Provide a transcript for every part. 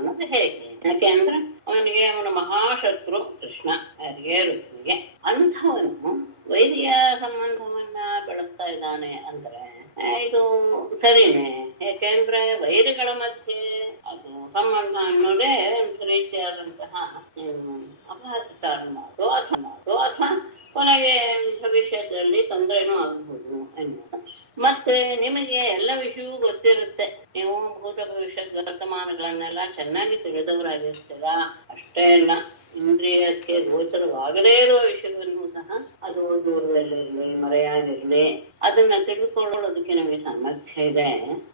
ಅನ್ನೋದು ಹೇಗೆ? ಯಾಕೆಂದ್ರೆ ಅವನಿಗೆ ಅವನ ಮಹಾಶತ್ರು ಕೃಷ್ಣ, ಯಾರಿಗೆ? ರುಕ್ಮಿಣಿಗೆ. ಅಂಥವನು ವೈದ್ಯ ಸಂಬಂಧವನ್ನ ಬೆಳೆಸ್ತಾ ಇದ್ದಾನೆ ಅಂದ್ರೆ ಇದು ಸರಿನೇ? ಯಾಕೆಂದ್ರೆ ವೈರಿಗಳ ಮಧ್ಯೆ ಅದು ಸಂಬಂಧ ಅನ್ನೋದೇ ಒಂದು ರೀತಿಯಾದಂತಹ ಅಪಹಾಸ್ಯಕಾರಣ ಮಾತು ಅಥವಾ ಕೊನೆಗೆ ಭವಿಷ್ಯದಲ್ಲಿ ತೊಂದರೆನೂ ಆಗಬಹುದು ಎನ್ನುವುದು. ಮತ್ತೆ ನಿಮಗೆ ಎಲ್ಲ ವಿಷಯವೂ ಗೊತ್ತಿರುತ್ತೆ, ನೀವು ಭೂತ ಭವಿಷ್ಯದ ವರ್ತಮಾನಗಳನ್ನೆಲ್ಲ ಚೆನ್ನಾಗಿ ತಿಳಿದವರಾಗಿರ್ತೀರಾ. ಅಷ್ಟೇ ಅಲ್ಲ, ಇಂದ್ರಿಯಕ್ಕೆ ಗೋಚರವಾಗದೇ ಇರುವ ವಿಷಯವನ್ನು ಸಹ ಅದು ದೂರದಲ್ಲಿರಲಿ ಮರೆಯಾಗಿರ್ಲಿ ಅದನ್ನ ತಿಳಿದುಕೊಳ್ಳೋದಕ್ಕೆ ನಮಗೆ ಸಾಮರ್ಥ್ಯ ಇದೆ.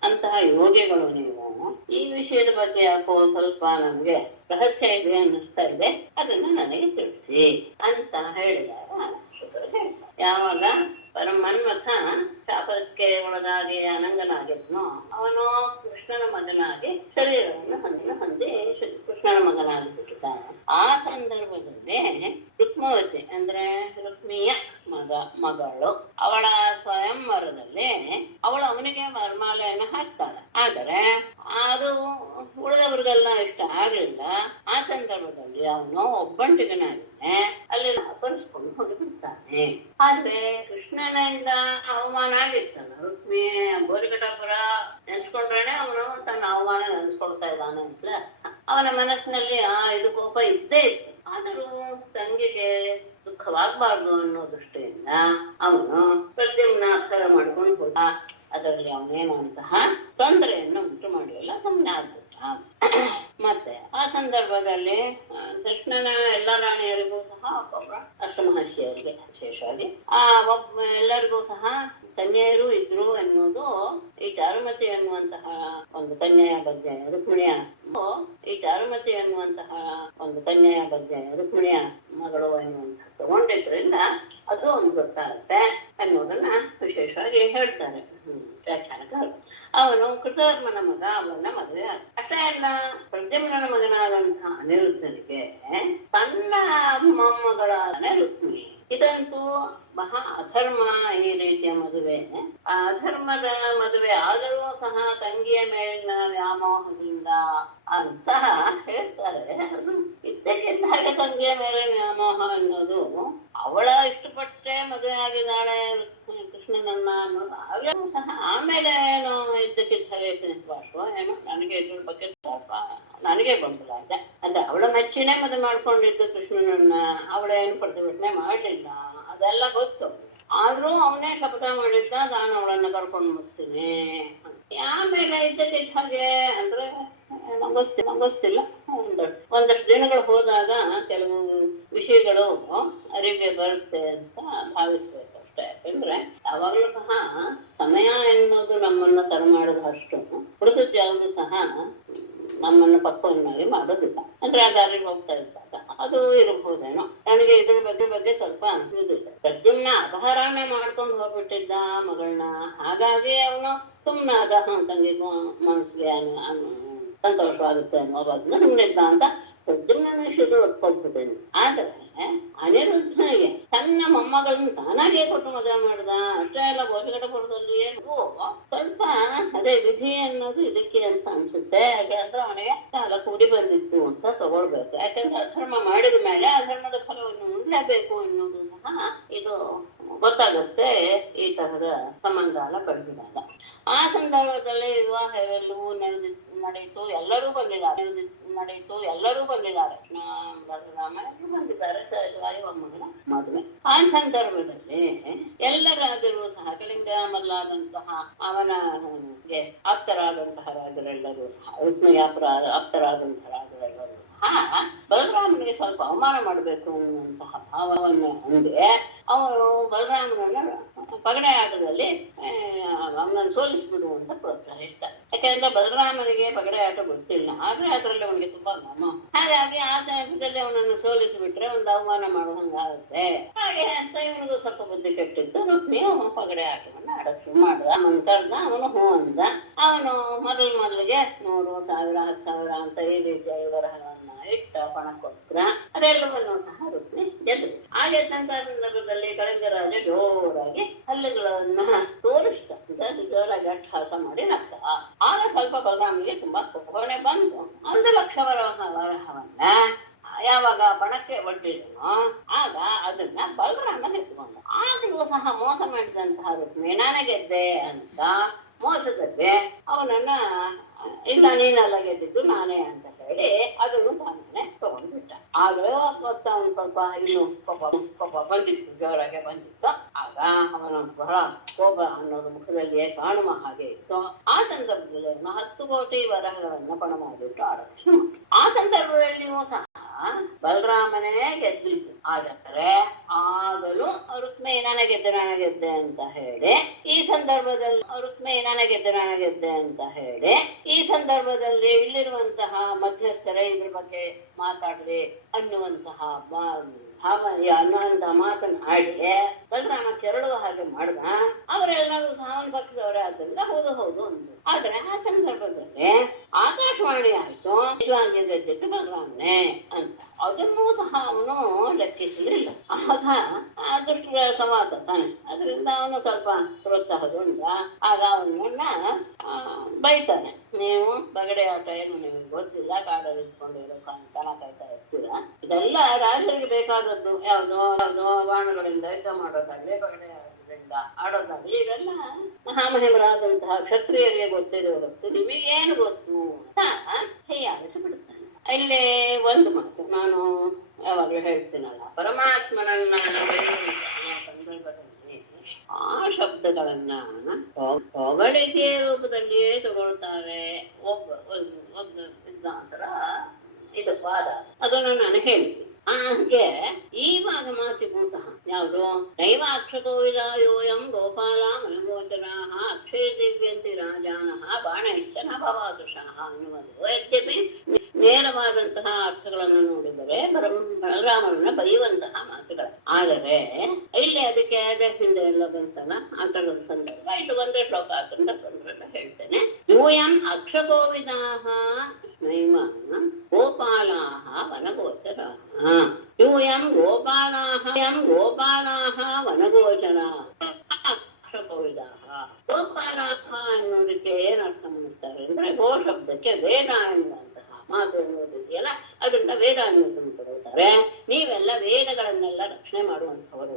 ಅಂತಹ ಯೋಗಿಗಳು ನೀವು. ಈ ವಿಷಯದ ಬಗ್ಗೆ ಯಾಕೋ ಸ್ವಲ್ಪ ನಮ್ಗೆ ರಹಸ್ಯ ಇದೆ ಅನ್ನಿಸ್ತಾ ಇದೆ, ಅದನ್ನ ನನಗೆ ತಿಳಿಸಿ ಅಂತ ಹೇಳಿದಾಗ ಯಾವಾಗ ಪರಮನ್ಮಥ ಶಾಪಕ್ಕೆ ಒಳಗಾಗಿ ಅನಂಗನಾಗಿದ್ನೋ ಅವನು ಕೃಷ್ಣನ ಮಗನಾಗಿ ಶರೀರವನ್ನು ಹೊಂದಿ ಕೃಷ್ಣನ ಮಗನಾಗಿ ಬಿಟ್ಟಿದ್ದಾನೆ. ಆ ಸಂದರ್ಭದಲ್ಲಿ ರುಕ್ಮವತಿ ಅಂದ್ರೆ ರುಕ್ಮಿಯ ಮಗಳು ಅವಳ ಸ್ವಯಂವರದಲ್ಲಿ ಅವಳು ಅವನಿಗೆ ವರಮಾಲೆಯನ್ನು ಹಾಕ್ತಾಳೆ. ಆದರೆ ಅದು ಉಳಿದವ್ರಿಗೆಲ್ಲ ಇಷ್ಟ ಆಗ್ಲಿಲ್ಲ. ಆ ಸಂದರ್ಭದಲ್ಲಿ ಅವನು ಒಬ್ಬಂಟಿಗನಾಗಿದ್ದಾನೆ, ಅಲ್ಲಿ ಅಪರಿಸ್ಕೊಂಡು ಹೋಗಿಬಿಡ್ತಾನೆ. ಆದ್ರೆ ಕೃಷ್ಣನಿಂದ ಅವಮಾನ ಆಗಿರ್ತಾನೆ. ರುಕ್ಮಿ ಬೋರಿಕಟಾಪುರ ನೆನ್ಸ್ಕೊಂಡ್ರೇನೆ ಅವನು ತನ್ನ ಅವಮಾನ ನೆನ್ಸ್ಕೊಳ್ತಾ ಇದ್ದಾನೆ ಅಂತ ಅವನ ಮನಸ್ಸಿನಲ್ಲಿ ಇದು ಕೋಪ ಇದ್ದೇ ಇತ್ತು. ಆದರೂ ತಂಗಿಗೆ ದುಃಖವಾಗಬಾರ್ದು ಅನ್ನೋ ದೃಷ್ಟಿಯಿಂದ ಅವನು ಪ್ರದ್ಯುಮ್ನ ಅರ್ಥರ ಮಾಡ್ಕೊಂಡು ಹೋದ. ಅದರಲ್ಲಿ ಅವನೇನಂತಹ ತೊಂದರೆಯನ್ನು ಉಂಟು ಮಾಡಿಲ್ಲ, ಸುಮ್ಮನೆ ಆಗ್ಬಿಟ್ಟ. ಮತ್ತೆ ಆ ಸಂದರ್ಭದಲ್ಲಿ ಕೃಷ್ಣನ ಎಲ್ಲ ರಾಣಿಯರಿಗೂ ಸಹ ಒಬ್ಬೊಬ್ಬ ಅಷ್ಟಮಹರ್ಷಿಯರಿಗೆ ವಿಶೇಷವಾಗಿ ಎಲ್ಲರಿಗೂ ಸಹ ಕನ್ಯೆಯರು ಇದ್ರು ಎನ್ನುವುದು ಈ ಚಾರುಮತಿ ಎನ್ನುವಂತಹ ಒಂದು ಕನ್ಯೆಯ ಬಗ್ಗೆ ರುಕ್ಮಿಣಿಯ ಈ ಚಾರುಮತಿ ಎನ್ನುವಂತಹ ಒಂದು ಕನ್ಯೆಯ ಬಗ್ಗೆ ರುಕ್ಮಿಣಿಯ ಮಗಳು ಎನ್ನುವಂತಹ ತಗೊಂಡಿದ್ರಿಂದ ಅದು ಒಂದು ಗೊತ್ತಾಗುತ್ತೆ ಅನ್ನೋದನ್ನ ವಿಶೇಷವಾಗಿ ಹೇಳ್ತಾರೆ ವ್ಯಾಖ್ಯಾನಕಾರರು. ಅವನು ಕೃತವರ್ಮನ ಮಗ, ಅವನ ಮದುವೆ ಆದ. ಅಷ್ಟೇ ಅಲ್ಲ, ಪ್ರದ್ಯುಮ್ನ ಮಗನಾದಂತಹ ಅನಿರುದ್ಧನಿಗೆ ತನ್ನ ಮೊಮ್ಮಗಳಾದ ರುಕ್ಮಿಣಿ. ಇದಂತೂ ಮಹಾ ಅಧರ್ಮ. ಈ ರೀತಿಯ ಮದುವೆ ಅಧರ್ಮದ ಮದುವೆ ಆದರೂ ಸಹ ತಂಗಿಯ ಮೇಲಿನ ವ್ಯಾಮೋಹದಿಂದ ಅಂತ ಹೇಳ್ತಾರೆ. ಅದು ಇದ್ದಕ್ಕಿದ್ದ ಹಾಗೆ ತಂಗಿಯ ಮೇಲಿನ ವ್ಯಾಮೋಹ ಅನ್ನೋದು ಅವಳ ಇಷ್ಟಪಟ್ಟೆ ಮದುವೆ ಆಗಿದ್ದಾಳೆ ಕೃಷ್ಣನನ್ನ ಅನ್ನೋದು ಆಗಲೂ ಸಹ ಆಮೇಲೆ ಏನೋ ಇದ್ದಕ್ಕಿದ್ದ ಹಾಗೆ ಭಾಷೋ ಏನೋ ನನಗೆ ಇದ್ರ ಬಗ್ಗೆ ಸ್ವಲ್ಪ ನನಗೆ ಗೊಂದಲ ಇದೆ. ಅಂದ್ರೆ ಅವಳ ಮೆಚ್ಚಿನೇ ಮದುವೆ ಮಾಡ್ಕೊಂಡಿದ್ದು ಕೃಷ್ಣನನ್ನ, ಅವಳೇನು ಪ್ರತಿಭಟನೆ ಮಾಡಲಿಲ್ಲ, ಅದೆಲ್ಲ ಗೊತ್ತು. ಆದ್ರೂ ಅವನೇ ಶಪಥ ಮಾಡಿದ್ದ, ನಾನು ಅವಳನ್ನ ಕರ್ಕೊಂಡು ಬರ್ತೀನಿ. ಆಮೇಲೆ ಇದ್ದಕ್ಕಿದ್ದ ಹಾಗೆ ಅಂದ್ರೆ ಗೊತ್ತಿಲ್ಲ. ಒಂದಷ್ಟು ದಿನಗಳು ಹೋದಾಗ ಕೆಲವು ವಿಷಯಗಳು ಅರಿವಿಗೆ ಬರುತ್ತೆ ಅಂತ ಭಾವಿಸ್ಬೇಕು ಅಷ್ಟೇ. ಯಾಕಂದ್ರೆ ಯಾವಾಗಲೂ ಸಹ ಸಮಯ ಎನ್ನುವುದು ನಮ್ಮನ್ನ ಸರಿ ಮಾಡೋದು ಅಷ್ಟು, ಉಳಿದದ್ದು ಯಾವುದು ಸಹ ನಮ್ಮನ್ನು ಪಕ್ವನ್ನಾಗಿ ಮಾಡೋದಿಲ್ಲ. ಅಂದ್ರೆ ಆ ದಾರಿಗೆ ಹೋಗ್ತಾ ಇದ್ದಾಗ ಅದು ಇರಬಹುದೇನೋ. ನನಗೆ ಇದ್ರ ಬಗ್ಗೆ ಸ್ವಲ್ಪ ಅನ್ಸುದಿಲ್ಲ. ಪ್ರದ್ಯುಮ್ನ ಅಪಹರಣೆ ಮಾಡ್ಕೊಂಡು ಹೋಗ್ಬಿಟ್ಟಿದ್ದ ಮಗಳನ್ನ, ಹಾಗಾಗಿ ಅವನು ಸುಮ್ಮನಾದ. ತಂಗಿಗೂ ಮನಸ್ಸಿಗೆ ಸಂತೋಷವಾಗುತ್ತೆ ಅನ್ನೋ ಬದಲು ಸುಮ್ಮನಿದ್ದ ಅಂತ ಪ್ರದ್ಯುಮ್ನ ವಿಷಯಗಳು ಒಪ್ಕೊಳ್ಬಿಟ್ಟೇನೆ. ಆದ್ರೆ ಅನಿರುದ್ಧನಿಗೆ ತನ್ನ ಮೊಮ್ಮಗಳನ್ನ ತಾನಾಗೇ ಕೊಟ್ಟು ಮದುವೆ ಮಾಡ್ದ. ಅಷ್ಟೇ ಎಲ್ಲ ಗೋಪಿಕಟಪುರದಲ್ಲಿಯೇ ಸ್ವಲ್ಪ ಅದೇ ವಿಧಿ ಅನ್ನೋದು ಇದಕ್ಕೆ ಅಂತ ಅನ್ಸುತ್ತೆ. ಯಾಕೆಂದ್ರೆ ಅವನಿಗೆ ಕಾಲ ಕೂಡಿ ಬಂದಿತ್ತು ಅಂತ ತಗೊಳ್ಬೇಕು. ಯಾಕಂದ್ರೆ ಅಧರ್ಮ ಮಾಡಿದ ಮೇಲೆ ಅಧರ್ಮದ ಫಲವನ್ನು ಉಣ್ಲೇಬೇಕು ಅನ್ನೋದು ಸಹ ಇದು ಗೊತ್ತಾಗುತ್ತೆ ಈ ತರಹದ ಸಂಬಂಧ ಎಲ್ಲ ಬೆಳೆದಿದಾಗ. ಆ ಸಂದರ್ಭದಲ್ಲಿ ವಿವಾಹವೆಲ್ಲವೂ ನಡೆಯಿತು, ಎಲ್ಲರೂ ಬಂದಿದ್ದಾರೆ. ಬಲರಾಮ ಬಂದಿದ್ದಾರೆ ಸಹಜವಾಗಿ ಒಮ್ಮಗಳ ಮದುವೆ. ಆ ಸಂದರ್ಭದಲ್ಲಿ ಎಲ್ಲ ರಾಜರು ಸಹ ಕಳಿಂಗ ಮೊದಲಾದಂತಹ ಅವನಿಗೆ ಆಪ್ತರಾದಂತಹ ರಾಜರೆಲ್ಲರೂ ಸಹ, ರುಕ್ಮಿಣಿಯ ಆಪ್ತರಾದಂತಹ ರಾಜರೆಲ್ಲರೂ ಸಹ ಬಲರಾಮನಿಗೆ ಸ್ವಲ್ಪ ಅವಮಾನ ಮಾಡಬೇಕು ಅನ್ನುವಂತಹ ಭಾವವನ್ನು ಹೊಂದಿ ಅವನು ಬಲರಾಮನನ್ನ ಪಗಡೆ ಆಟದಲ್ಲಿ ಅವನನ್ನು ಸೋಲಿಸಿಬಿಡು ಅಂತ ಪ್ರೋತ್ಸಾಹಿಸ್ತಾರೆ. ಯಾಕೆಂದ್ರೆ ಬಲರಾಮನಿಗೆ ಪಗಡೆ ಆಟ ಗೊತ್ತಿಲ್ಲ, ಆದ್ರೆ ಅದರಲ್ಲಿ ಅವನಿಗೆ ತುಂಬಾ ಗಮ. ಹಾಗಾಗಿ ಆ ಸಮಯದಲ್ಲಿ ಅವನನ್ನು ಸೋಲಿಸಿಬಿಟ್ರೆ ಒಂದು ಅವಮಾನ ಮಾಡುವಂಗಾಗುತ್ತೆ. ಹಾಗೆ ಅಂತ ಇವನಿಗೂ ಸ್ವಲ್ಪ ಬುದ್ಧಿ ಕೆಟ್ಟಿದ್ದು. ರುಕ್ಮಿಣಿ ಪಗಡೆ ಆಟವನ್ನು ಆಡ್ತಾನೆ. ಮಾಡಕ್ ಶುರು ಮಾಡ್ದ. ಅವನು ಕರ್ದ, ಅವನು ಹೂ ಅಂದ. ಅವನು ಮೊದಲಿಗೆ 100,000 10,000 ಅಂತ ಈ ರೀತಿಯಾಗಿ ವರಹವನ್ನ ಇಟ್ಟ ಪಣಕ್ಕೋಸ್ಕರ ಅದೆಲ್ಲವನ್ನೂ ಸಹ ರುಕ್ಮಿ ಗೆದ್ದು. ಆ ಗೆದ್ದಂತಹ ಸಂದರ್ಭದಲ್ಲಿ ಕಳಿಂಗರಾಜ ಜೋರಾಗಿ ಹಲ್ಲುಗಳನ್ನ ತೋರಿಸ್ತ, ಜೋರಾಗಿ ಅಟ್ಟಹಾಸ ಮಾಡಿ ನಗ್ತ. ಆಗ ಸ್ವಲ್ಪ ಬಲರಾಮನಿಗೆ ತುಂಬಾ ಕೋಪನೆ ಬಂತು. 1,00,000 ವರಹವನ್ನ ಯಾವಾಗ ಪಣಕ್ಕೆ ಒಡ್ಡಿದನೋ ಆಗ ಅದನ್ನ ಬಲರಾಮ ಗೆದ್ದುಕೊಂಡ. ಆದ್ರೂ ಸಹ ಮೋಸ ಮಾಡಿದಂತಹ ರುಕ್ಮಿ ನಾನೇ ಗೆದ್ದೆ ಅಂತ ಮೋಸದಲ್ಲಿ ಅವನನ್ನ ಇಲ್ಲ ನೀನೆಲ್ಲ ಗೆದ್ದಿದ್ದು ನಾನೇ ಅಂತ ಹೇಳಿ ಅದನ್ನು ತಾನೇ ತಗೊಂಡ್ಬಿಟ್ಟ. ಆಗ ಮತ್ತೆ ಅವನು ಸ್ವಲ್ಪ ಇನ್ನು ಕೋಪ ಬಂದಿತ್ತು, ಜೋರಾಗೆ ಬಂದಿತ್ತು. ಆಗ ಅವನ ಬಹಳ ಕೋಪ ಅನ್ನೋದು ಮುಖದಲ್ಲಿಯೇ ಕಾಣುವ ಹಾಗೆ ಇತ್ತು. ಆ ಸಂದರ್ಭದಲ್ಲಿ ಅವನು 10 ಕೋಟಿ ವರಹಗಳನ್ನ ಪಣ ಮಾಡಿಬಿಟ್ಟು ಆರಕ್ಷಣೆ. ಆ ಸಂದರ್ಭದಲ್ಲಿಯೂ ಸಹ ಬಲರಾಮನೇ ಗೆದ್ದಿತ್ತು. ಆದರೆ ಆಗಲೂ ರುಕ್ಮಿ ನನಗೆದ್ದೆ ಅಂತ ಹೇಳಿ, ಈ ಸಂದರ್ಭದಲ್ಲಿ ರುಕ್ಮಿ ನನಗೆದ್ದೆ ಅಂತ ಹೇಳಿ ಈ ಸಂದರ್ಭದಲ್ಲಿ ಇಲ್ಲಿರುವಂತಹ ಮಧ್ಯಸ್ಥರೇ ಇದ್ರ ಬಗ್ಗೆ ಮಾತಾಡ್ರಿ ಅನ್ನುವಂತಹ ಅನ್ನುವಂತಹ ಮಾತನ್ನು ಆಡಿ ಬಲರಾಮ ಕೆರಳುವ ಹಾಗೆ ಮಾಡ್ದ. ಅವರೆಲ್ಲರೂ ಸಹ ಅವನ ಪಕ್ಷದವರೇ ಆದ್ದರಿಂದ ಹೌದು ಅಂದ್ರು. ಆದ್ರೆ ಆ ಸಂದರ್ಭದಲ್ಲಿ ಆಕಾಶವಾಣಿ ಆಯ್ತು ನಿಜವಾಗಿ ಗೆದ್ದಿದ್ದು ಬಲರಾಮನೇ ಅಂತ. ಅದನ್ನೂ ಸಹ ಅವನು ಲೆಕ್ಕಿಸಲಿಲ್ಲ. ಆಗ ದುಷ್ಟರ ಸಮಾಸ ತಾನೆ, ಅದರಿಂದ ಅವನು ಸ್ವಲ್ಪ ಪ್ರೋತ್ಸಾಹಗೊಂಡ. ಆಗ ಅವನನ್ನ ಬೈತಾನೆ, ನೀವು ಬಗಡೆ ಆಟ ಏನು ನಿಮಗೆ ಗೊತ್ತಿಲ್ಲ, ಕಾಡಲ್ಲಿ ಇಟ್ಕೊಂಡಿರೋ ತನ ಕಾಯ್ತಾ ಇರ್ತೀರಾ. ಇದೆಲ್ಲ ರಾಜರಿಗೆ ಬೇಕಾದದ್ದು. ಯಾವ್ದೋ ಬಾಣಗಳಿಂದ ಯುದ್ಧ ಮಾಡೋದಾಗ್ಲಿ, ಬಗಡೆ ಆಡೋದಾಗ್ಲಿ, ಇದೆಲ್ಲ ಮಹಾಮಹಿಮರಾದಂತಹ ಕ್ಷತ್ರಿಯರಿಗೆ ಗೊತ್ತಿರೋ ಗೊತ್ತು, ನಿಮಗೇನು ಗೊತ್ತು ಅಂತ ಹೀಯಾಳಿಸಿಬಿಡುತ್ತಾನೆ. ಇಲ್ಲಿ ಒಂದು ಮಾತು ನಾನು ಯಾವಾಗಲೂ ಹೇಳ್ತೀನಲ್ಲ, ಪರಮಾತ್ಮನನ್ನ ಸಂದರ್ಭದಲ್ಲಿ ಆ ಶಬ್ದಗಳನ್ನ ಹೊಗಳಿಕೆ ರೂಪದಲ್ಲಿಯೇ ತಗೊಳ್ತಾರೆ ಒಬ್ಬ ವಿದ್ವಾಂಸರ ಇದು ವಾದ. ಅದನ್ನು ನಾನು ಹೇಳಿದ್ದೀನಿ. ಹಾಗೆ ಈವಾಗ ಮಾತಿಗೂ ಸಹ ಯಾವುದು ನೈವಾಕ್ಷಕೋ ವಿದಾಯೋಯಂ ಗೋಪಾಲ ಮನಗೋಚರಾಹ ಅಕ್ಷಯ ದಿವ್ಯಂತಿ ರಾಜಾನಃ ಬಾಣೈಶ್ಚನ ಭವಾದೃಶಃ ಅನ್ನುವುದು ಯದ್ಯಪಿ ನೇರವಾದಂತಹ ಅರ್ಥಗಳನ್ನು ನೋಡಿದರೆ ಬಲರಾಮನನ್ನ ಬೈಯುವಂತಹ ಮಾತುಗಳು. ಆದರೆ ಇಲ್ಲಿ ಅದಕ್ಕೆ ಹಿಂದೆ ಎಲ್ಲ ಬಂತಲ್ಲ ಆ ತರದ ಸಂದರ್ಭ. ಇಲ್ಲಿ ಒಂದೇ ಶ್ಲೋಕ ಅದನ್ನ ಹೇಳ್ತೇನೆ. ಯೂಯಂ ಅಕ್ಷಕೋವಿದಾಹ ಗೋಪಾಲಾಹ ವನಗೋಚರಾಹ ಯೂಯಂ ಗೋಪಾಲಾಹ ವನಗೋಚರಾಹ ಅಕ್ಷಕೋವಿದಾಹ. ಗೋಪಾಲಾಹ ಅನ್ನೋದಕ್ಕೆ ಏನ್ ಅರ್ಥ ಮಾಡ್ತಾರೆ ಅಂದ್ರೆ, ಗೋ ಶಬ್ದಕ್ಕೆ ವೇದ ಎನ್ನುವಂತಹ ಮಾತು ಎನ್ನುವುದಿದೆಯಲ್ಲ, ಅದನ್ನ ವೇದ ಅನ್ನೋದನ್ನು ತಗೊಳ್ತಾರೆ. ನೀವೆಲ್ಲ ವೇದಗಳನ್ನೆಲ್ಲ ರಕ್ಷಣೆ ಮಾಡುವಂಥವರು.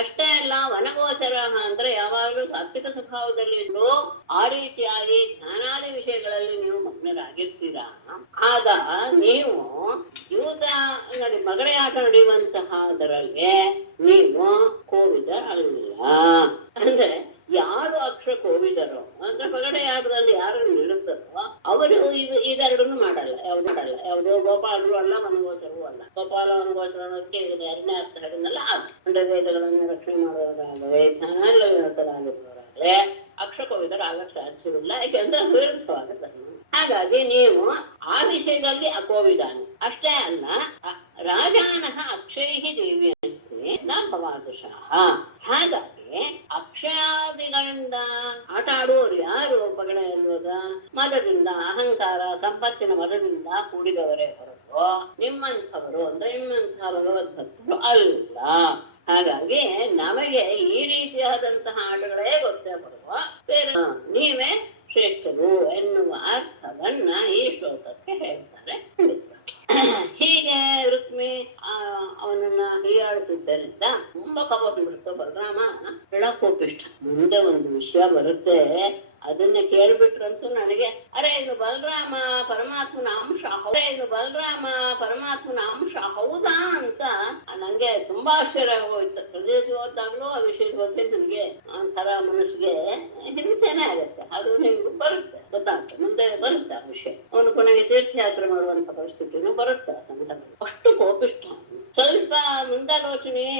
ಅಷ್ಟೇ ಅಲ್ಲ, ವನಗೋಚರ ಅಂದ್ರೆ ಯಾವಾಗಲೂ ಸಾತ್ವಿಕ ಸ್ವಭಾವದಲ್ಲಿರೋ ಆ ರೀತಿಯಾಗಿ ಜ್ಞಾನಾದಿ ವಿಷಯಗಳಲ್ಲಿ ನೀವು ಮಗ್ನರಾಗಿರ್ತೀರಾ. ಆಗ ನೀವು ಯೂತ ಮಗಡೆ ಆಟ ನಡೆಯುವಂತಹದರಲ್ಲಿ ನೀವು ಕೋವಿದರಲ್ಲ. ಅಂದ್ರೆ ಯಾರು ಅಕ್ಷರ ಕೋವಿದರೋ ಅಂದ್ರೆ ಪಗಡೆ ಆಟದಲ್ಲಿ ಯಾರು ನಿಲ್ಲುತ್ತಾರೋ ಅವರು ಇದೆರಡನ್ನು ಮಾಡಲ್ಲ. ಯಾವುದೋ ಗೋಪಾಲರು ಅಲ್ಲ, ವನಗೋಚರವೂ ಅಲ್ಲ. ಗೋಪಾಲ ವನಗೋಚರ ಅನ್ನೋದಕ್ಕೆ ಎರಡನೇ ಅರ್ಥ ಹೇಳಿದ್ನಲ್ಲ, ಅಂದ್ರೆ ವೇದಗಳನ್ನು ರಕ್ಷಣೆ ಮಾಡುವವರಾಗಲೇ ಜ್ಞಾನಾಗಿರುವವರಾಗಲೇ ಅಕ್ಷರ ಕೋವಿದರಾಗಕ್ಕೆ ಸಾಧ್ಯವಿಲ್ಲ. ಯಾಕೆಂದ್ರೆ ವಿರುದ್ಧವಾದ ಧರ್ಮ. ಹಾಗಾಗಿ ನೀವು ಆ ವಿಷಯದಲ್ಲಿ ಅಕೋವಿದಾನಿ. ಅಷ್ಟೇ ಅಲ್ಲ, ರಾಜಾನಃ ಅಕ್ಷಯಹಿ ದೇವಿಯಂತೆ ನ ಭವಾದೃಶಃ. ಹಾಗಾಗಿ ಅಕ್ಷಯಾದಿಗಳಿಂದ ಆಟ ಆಡುವವರು ಯಾರು ಪಗಡೆ ಎನ್ನುವುದ ಮದದಿಂದ, ಅಹಂಕಾರ ಸಂಪತ್ತಿನ ಮದದಿಂದ ಕೂಡಿದವರೇ ಹೊರತು ನಿಮ್ಮಂಥವರು ಅಂದ್ರೆ ನಿಮ್ಮಂತಹ ಭಗವದ್ಭಕ್ತರು ಅಲ್ಲ. ಹಾಗಾಗಿ ನಮಗೆ ಈ ರೀತಿಯಾದಂತಹ ಆಟಗಳೇ ಗೊತ್ತೇ ಬರುವ, ಬೇರೆ ನೀವೇ ಶ್ರೇಷ್ಠರು ಎನ್ನುವ ಅರ್ಥವನ್ನ ಈ ಶ್ಲೋಕಕ್ಕೆ ಹೇಳ್ತಾರೆ. ಹೀಗೆ ರುಕ್ಮಿ ಅವನನ್ನ ಹೀಯಾಳಿಸಿದ್ದರಿಂದ ತುಂಬಾ ಕೋಪ ಬಂದ್ಬಿಡ್ತು. ಬಲರಾಮ ಕೋಪಿಷ್ಟ. ಮುಂದೆ ಒಂದು ವಿಷಯ ಬರುತ್ತೆ, ಅದನ್ನ ಕೇಳ್ಬಿಟ್ರಂತೂ ನನಗೆ ಇದು ಬಲರಾಮ ಪರಮಾತ್ಮನ ಅಂಶ ಹೌದಾ ಅಂತ ನಂಗೆ ತುಂಬಾ ಆಶ್ಚರ್ಯ ಆಗೋಯ್ತು. ಪ್ರತಿ ಓದಾಗ್ಲೂ ಆ ವಿಷಯದ ಬಗ್ಗೆ ನನಗೆ ಒಂಥರ ಮನಸ್ಸಿಗೆ ಹಿಂಸೆನೇ ಆಗುತ್ತೆ. ಅದು ನಿಮ್ಗೆ ಬರುತ್ತೆ, ಗೊತ್ತಾಗ್ತದೆ, ಮುಂದೆ ಬರುತ್ತೆ ಆ ವಿಷಯ. ಅವನು ಕೊನೆಗೆ ತೀರ್ಥಯಾತ್ರೆ ಮಾಡುವಂತ ಪರಿಸ್ಥಿತಿನೂ ಬರುತ್ತೆ ಆ ಸಂದರ್ಭ. ಅಷ್ಟು ಕೋಪಿಷ್ಟ. ಸ್ವಲ್ಪ ಮುಂದಾಲೋಚನೆಯೇ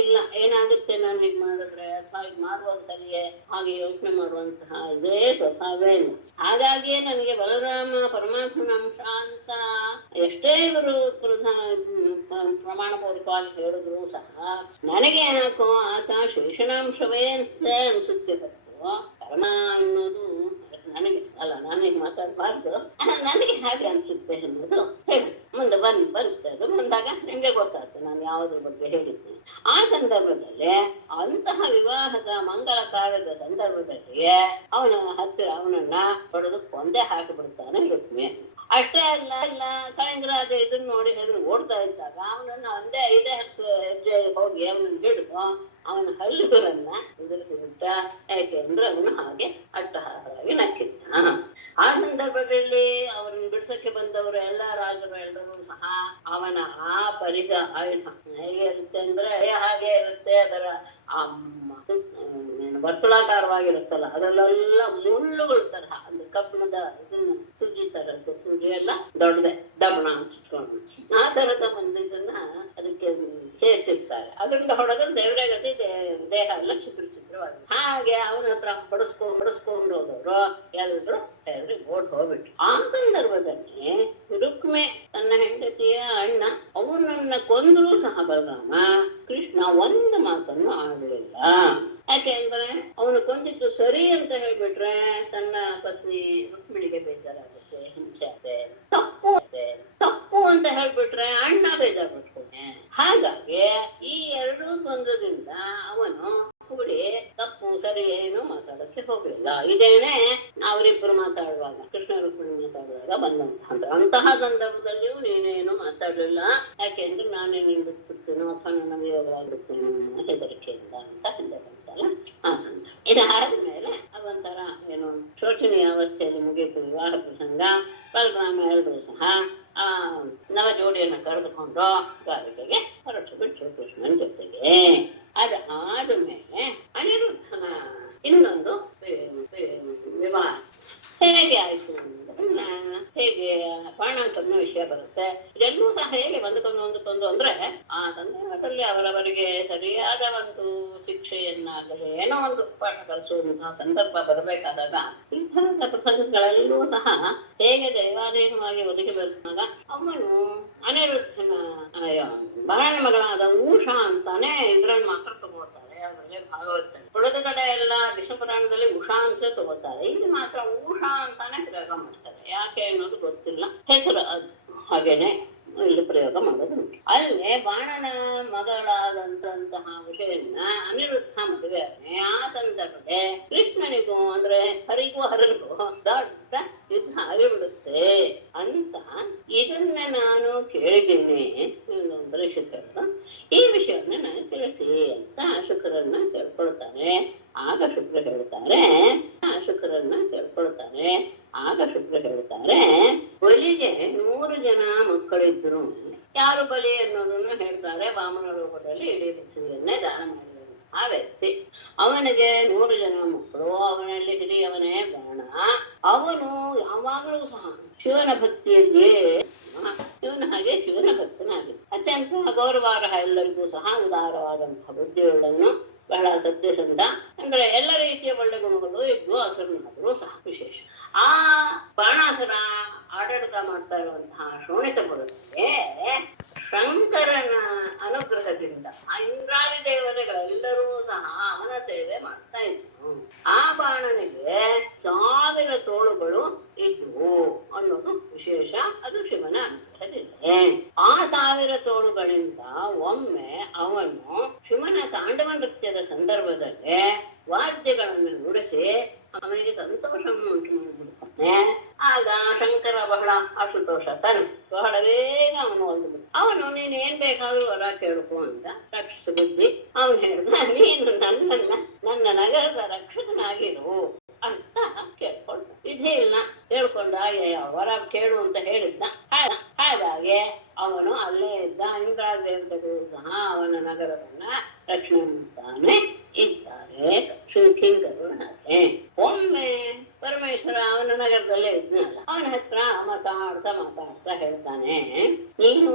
ಇಲ್ಲ, ಏನಾಗುತ್ತೆ ನಾನು ಹೀಗೆ ಮಾಡಿದ್ರೆ ಅಥವಾ ಹೀಗೆ ಮಾಡುವುದು ಸರಿಯೇ ಹಾಗೆ ಯೋಚನೆ ಮಾಡುವಂತಹ ಇದೇ ಸ್ವಭಾವವೇ ಇಲ್ಲ. ಹಾಗಾಗಿಯೇ ನನಗೆ ಬಲರಾಮ ಪರಮಾತ್ಮನ ಅಂಶ ಅಂತ ಎಷ್ಟೇ ಇವರು ಪ್ರಮಾಣ ಪೂರ್ವಕವಾಗಿ ಹೇಳಿದ್ರು ಸಹ ನನಗೆ ಯಾಕೋ ಆತ ಶೇಷಣಾಂಶವೇ ಅಂತ ಅನಿಸುತ್ತೆ. ಕಾರಣ ಅನ್ನೋದು ನನಗೆ ಅಲ್ಲ, ನಾನೀಗ ಮಾತಾಡಬಾರ್ದು, ನನಗೆ ಹಾಗೆ ಅನ್ಸುತ್ತೆ ಅನ್ನೋದು ಹೇಳಿ ಮುಂದೆ ಬರುತ್ತೆ. ಅದು ಬಂದಾಗ ನಿಮ್ಗೆ ಗೊತ್ತಾಗ್ತದೆ ನಾನು ಯಾವುದ್ರ ಬಗ್ಗೆ ಹೇಳಿದ್ದೀನಿ. ಆ ಸಂದರ್ಭದಲ್ಲಿ ಅಂತಹ ವಿವಾಹದ ಮಂಗಳ ಕಾರ್ಯದ ಸಂದರ್ಭದಲ್ಲಿ ಅವನ ಹತ್ತಿರ ಅವನನ್ನ ಹೊಡೆದು ಕೊಂದೆ ಹಾಕಿಬಿಡ್ತಾನೆ ರುಕ್ಮಿ. ಅಷ್ಟೇ ಅಲ್ಲ ಕಳಿಂಗರಾಜ ಇದನ್ನ ನೋಡಿ ಹೆದರು ಓಡ್ತಾ ಇದ್ದಾಗ ಅವನನ್ನ ಒಂದೇ 5-10 ಹೆಜ್ಜೆ ಹೋಗಿ ಅವನನ್ನು ಹಿಡಿದು ಅವನ ಹಲ್ಲುಗಳನ್ನ ಉದುರಿಸಿಬಿಟ್ಟ. ಯಾಕೆಂದ್ರೆ ಅವನು ಹಾಗೆ ಅಟ್ಟಹಾಸವಾಗಿ ನಕ್ಕಿದ್ದ. ಆ ಸಂದರ್ಭದಲ್ಲಿ ಅವರನ್ನು ಬಿಡ್ಸಕ್ಕೆ ಬಂದವರು ಎಲ್ಲ ರಾಜರು ಎಲ್ಲರೂ ಸಹ ಅವನ ಆ ಪರಿಗ ಆಯುಧ ಹೇಗೆ ಇರುತ್ತೆ ಅಂದ್ರೆ ಹಾಗೆ ಇರುತ್ತೆ, ಅದರ ಆ ವರ್ತುಳಾಕಾರವಾಗಿರುತ್ತಲ್ಲ ಅದರಲ್ಲೆಲ್ಲ ಮುಳ್ಳುಗಳ ತರಹ, ಅಂದ್ರೆ ಕಬ್ಬಿಣದ ಇದನ್ನ ಸುಜಿ ತರದ್ದು, ಸುಜಿ ಎಲ್ಲ ದೊಡ್ಡದೆ ದಬಣ ಅನ್ಸ್ಕೊಂಡು ಆ ತರದ ಒಂದಿದನ್ನ ಅದಕ್ಕೆ ಸೇರಿಸಿರ್ತಾರೆ. ಅದರಿಂದ ಹೊಡೆದ್ರೆ ದೇವರೇ ಗತಿ ದೇಹ ಎಲ್ಲ ಚಿತ್ರಿಸಿದ್ರು. ಹಾಗೆ ಅವನ ಹತ್ರ ಹೊಡೆಸ್ಕೊಂಡು ಹೋದವರು ಎಲ್ಲರೂ ಹೆದರಿ ಓಡ್ ಹೋಗ್ಬಿಟ್ರು. ಆ ಸಂದರ್ಭದಲ್ಲಿ ರುಕ್ಮೆ ತನ್ನ ಹೆಂಡತಿಯ ಅಣ್ಣ ಅವನನ್ನ ಕೊಂದರೂ ಸಹ ಬಲರಾಮ ಕೃಷ್ಣ ಒಂದು ಮಾತನ್ನು ಆಡಲಿಲ್ಲ. ಯಾಕೆ ಅಂದ್ರೆ ಅವನು ಕೊಂದಿದ್ದು ಸರಿ ಅಂತ ಹೇಳ್ಬಿಟ್ರೆ ತನ್ನ ಪತ್ನಿ ರುಕ್ಮಿಣಿಗೆ ಬೇಜಾರಾಗುತ್ತೆ, ಹಿಂಸೆ ಆಗುತ್ತೆ. ತಪ್ಪು ಅಂತ ಹೇಳ್ಬಿಟ್ರೆ ಅಣ್ಣ ಬೇಜಾರು ಪಟ್ಕೊಂಡೆ. ಹಾಗಾಗಿ ಈ ಎರಡೂ ದ್ವಂದ್ವದಿಂದ ಅವನು ಕೂಡಿ ತಪ್ಪು ಸರಿ ಏನು ಮಾತಾಡಕ್ಕೆ ಹೋಗ್ಲಿಲ್ಲ. ಇದೇನೆ ಅವರಿಬ್ಬರು ಮಾತಾಡುವಾಗ, ಕೃಷ್ಣ ರುಕ್ಮಿಣಿ ಮಾತಾಡುವಾಗ ಬಂದಂತ ಅಂತಹ ಸಂದರ್ಭದಲ್ಲಿಯೂ ನೀನೇನು ಮಾತಾಡಲಿಲ್ಲ. ಯಾಕೆಂದ್ರೆ ನಾನೇ ನೀನು ಬಿಟ್ಬಿಡ್ತೇನೋ ಅಥವಾ ನನ್ನ ವಿಯೋಗವಾಗಿರ್ತೇನೋ ಅನ್ನೋ ಹೆದರಿಕೆಯಿಂದ ಅಂತ ಹಿಂದೆ ಬಂತಲ್ಲ ಆ ಸಂದರ್ಭ. ಇದಾದ್ಮೇಲೆ ಅದೊಂಥರ ಏನು ಶೋಚನೀಯ ಅವಸ್ಥೆಯಲ್ಲಿ ಮುಗಿಯಿತು ವಿವಾಹ ಪ್ರಸಂಗ. ಬಲರಾಮ ಎಲ್ಲರೂ ಸಹ ಆ ನವ ಜೋಡಿಯನ್ನು ಕರೆದುಕೊಂಡು ಗಾಳಿಗೆಗೆ ಹೊರಟು ಬಿಟ್ಟರು ಕೃಷ್ಣನ ಜೊತೆಗೆ. ಅದಾದ ಮೇಲೆ ಅನಿರುದ್ಧನ ಇನ್ನೊಂದು ವಿವಾಹ ಹೇಗೆ ಆಯ್ತು ಅಂದ್ರೆ ಹೇಗೆ ಬಾಣಾಸುರನ ವಿಷಯ ಬರುತ್ತೆ. ಇದೆಲ್ಲೂ ಸಹ ಹೇಗೆ ಒಂದಕ್ಕೊಂದು ಅಂದ್ರೆ ಆ ಸಂದರ್ಭದಲ್ಲಿ ಅವರವರಿಗೆ ಸರಿಯಾದ ಒಂದು ಶಿಕ್ಷೆಯನ್ನಾಗಲಿ ಏನೋ ಒಂದು ಪಾಠ ಕಲಿಸುವಂತಹ ಸಂದರ್ಭ ಬರಬೇಕಾದಾಗ ಇಂತಹ ಪ್ರಸಂಗಗಳೆಲ್ಲೂ ಸಹ ಹೇಗೆ ದೈವಾಧೀನವಾಗಿ ಒದಗಿ ಬರುತ್ತಾಗ ಅವನು ಅನಿರುದ್ಧನ ಬಾಣನ ಮಗಳಾದ ಊಷಾ ಅಂತಾನೆ ಇದ್ರಲ್ಲಿ ಮಾತ್ರ ತಗೊಳ್ತಾರೆ ಅವರಲ್ಲಿ ಭಾಗವತ. ಉಳಿದ ಕಡೆ ಎಲ್ಲ ವಿಷ್ಣು ಪುರಾಣದಲ್ಲಿ ಉಷಾ ಅಂತ ತಗೋತಾರೆ, ಇಲ್ಲಿ ಮಾತ್ರ ಊಷಾ ಅಂತಾನೆ ಪ್ರಯೋಗ ಮಾಡ್ತಾರೆ. ಯಾಕೆ ಅನ್ನೋದು ಗೊತ್ತಿಲ್ಲ, ಹೆಸರು ಅದು ಹಾಗೇನೆ ಇಲ್ಲಿ ಪ್ರಯೋಗ ಮಾಡೋದು. ಅಲ್ಲೇ ಬಾಣನ ಮಗಳಾದಂತಹ ವಿಷಯನ್ನ ಅನಿರುದ್ಧ ಮದುವೆ ಆ ಸಂದರ್ಭದಲ್ಲಿ ಕೃಷ್ಣನಿಗೂ ಅಂದ್ರೆ ಹರಿಗೂ ಹರನಿಗೂ ದೊಡ್ಡ ಯುದ್ಧ ಆಗಿಬಿಡುತ್ತೆ ಅಂತ ಇದನ್ನ ನಾನು ಕೇಳಿದ್ದೀನಿ ಪರೀಕ್ಷಿತ. ಈ ವಿಷಯವನ್ನ ನಾನು ತಿಳಿಸಿ ಅಂತ ಶುಕ್ರನ್ನ ಕೇಳ್ಕೊಳ್ತಾನೆ. ಆಗ ಶುಕ್ರ ಹೇಳ್ತಾರೆ ಬಲಿಗೆ 100 ಜನ ಮಕ್ಕಳಿದ್ರು. ಯಾರು ಬಲಿ ಅನ್ನೋದನ್ನು ಹೇಳ್ತಾರೆ. ವಾಮನ ರೂಪದಲ್ಲಿ ಇಡೀ ಪೃಥ್ವಿಯನ್ನೇ ದಾನ ಮಾಡಿದನು ಆ ವ್ಯಕ್ತಿ. ಅವನಿಗೆ 100 ಜನ ಮಕ್ಕಳು, ಅವನಲ್ಲಿ ಹಿರಿಯವನೇ ಬಾಣ. ಅವನು ಯಾವಾಗಲೂ ಸಹ ಶಿವನ ಭಕ್ತಿಯಲ್ಲಿ ಇವನು ಹಾಗೆ ಶಿವನ ಭಕ್ತನಾಗಿದ್ದ. ಅತ್ಯಂತ ಗೌರವಾರ್ಹ, ಎಲ್ಲರಿಗೂ ಸಹ ಉದಾರವಾದಂತಹ ಬುದ್ಧಿಯುಳ್ಳವನು, ಬಹಳ ಸತ್ಯಸಂಧ, ಅಂದ್ರೆ ಎಲ್ಲ ರೀತಿಯ ಒಳ್ಳೆ ಗುಣಗಳು ಇದ್ದು ಅಸುರನಾದರೂ ಸಹ ವಿಶೇಷ. ಆ ಬಾಣಾಸುರ ಆಡಳಿತ ಮಾಡ್ತಾ ಇರುವಂತಹ ಶೋಣಿತಪುರಕ್ಕೆ ಶಂಕರನ ಅನುಗ್ರಹದಿಂದ ಆ ಇಂದ್ರಾದಿ ದೇವತೆಗಳೆಲ್ಲರೂ ಸಹ ಅವನ ಸೇವೆ ಮಾಡ್ತಾ ಇದ್ರು. ಆ ಬಾಣನಿಗೆ 1000 ತೋಳುಗಳು ಇದ್ವು ಅನ್ನೋದು ವಿಶೇಷ. ಅದು ಶಿವನ ಅನುಗ್ರಹದಿದೆ. ಆ 1000 ತೋಳುಗಳಿಂದ ಒಮ್ಮೆ ಅವನು ಶಿವನ ತಾಂಡವ ನೃತ್ಯದ ಸಂದರ್ಭದಲ್ಲಿ ವಾದ್ಯಗಳನ್ನು ನುಡಿಸಿ ಅವನಿಗೆ ಸಂತೋಷವನ್ನು ಉಂಟು ಮಾಡಿಬಿಡ್ತಾನೆ. ಆಗ ಶಂಕರ ಬಹಳ ಅಸಂತೋಷ ತನಿಸಿ ಬಹಳ ಬೇಗ ಅವನು ಒಲ್ದುಬಿಟ್ಟು ಅವನು ನೀನೇನ್ ಬೇಕಾದ್ರೂ ವರ ಕೇಳ್ಕೊ ಅಂತ ರಾಕ್ಷಸ ಬುದ್ಧಿ. ಅವನು ಹೇಳ್ದ, ನೀನು ನನ್ನ ನಗರದ ರಕ್ಷಕನಾಗಿರು ಅಂತ ಕೇಳ್ಕೊಂಡ. ವಿಧಿ ಇಲ್ಲ, ಕೇಳ್ಕೊಂಡ ವರ ಕೇಳು ಅಂತ ಹೇಳಿದ್ದ. ಹಾಗಾಗಿ ಅವನು ಅಲ್ಲೇ ಇದ್ದ. ಇಂದ್ರಾದೇವತೆಗಳು ಸಹ ಅವನ ನಗರವನ್ನ ರಕ್ಷಣೆ ಮಾಡ್ತಾನೆ ಇದ್ದಾರೆ. ಕಿಂಕರು ಹಾಗೆ ಒಮ್ಮೆ ಪರಮೇಶ್ವರ ಅವನ ನಗರದಲ್ಲೇ ಇದ್ನಲ್ಲ, ಅವನ ಹತ್ರ ಮಾತಾಡ್ತಾ ಹೇಳ್ತಾನೆ, ನೀನು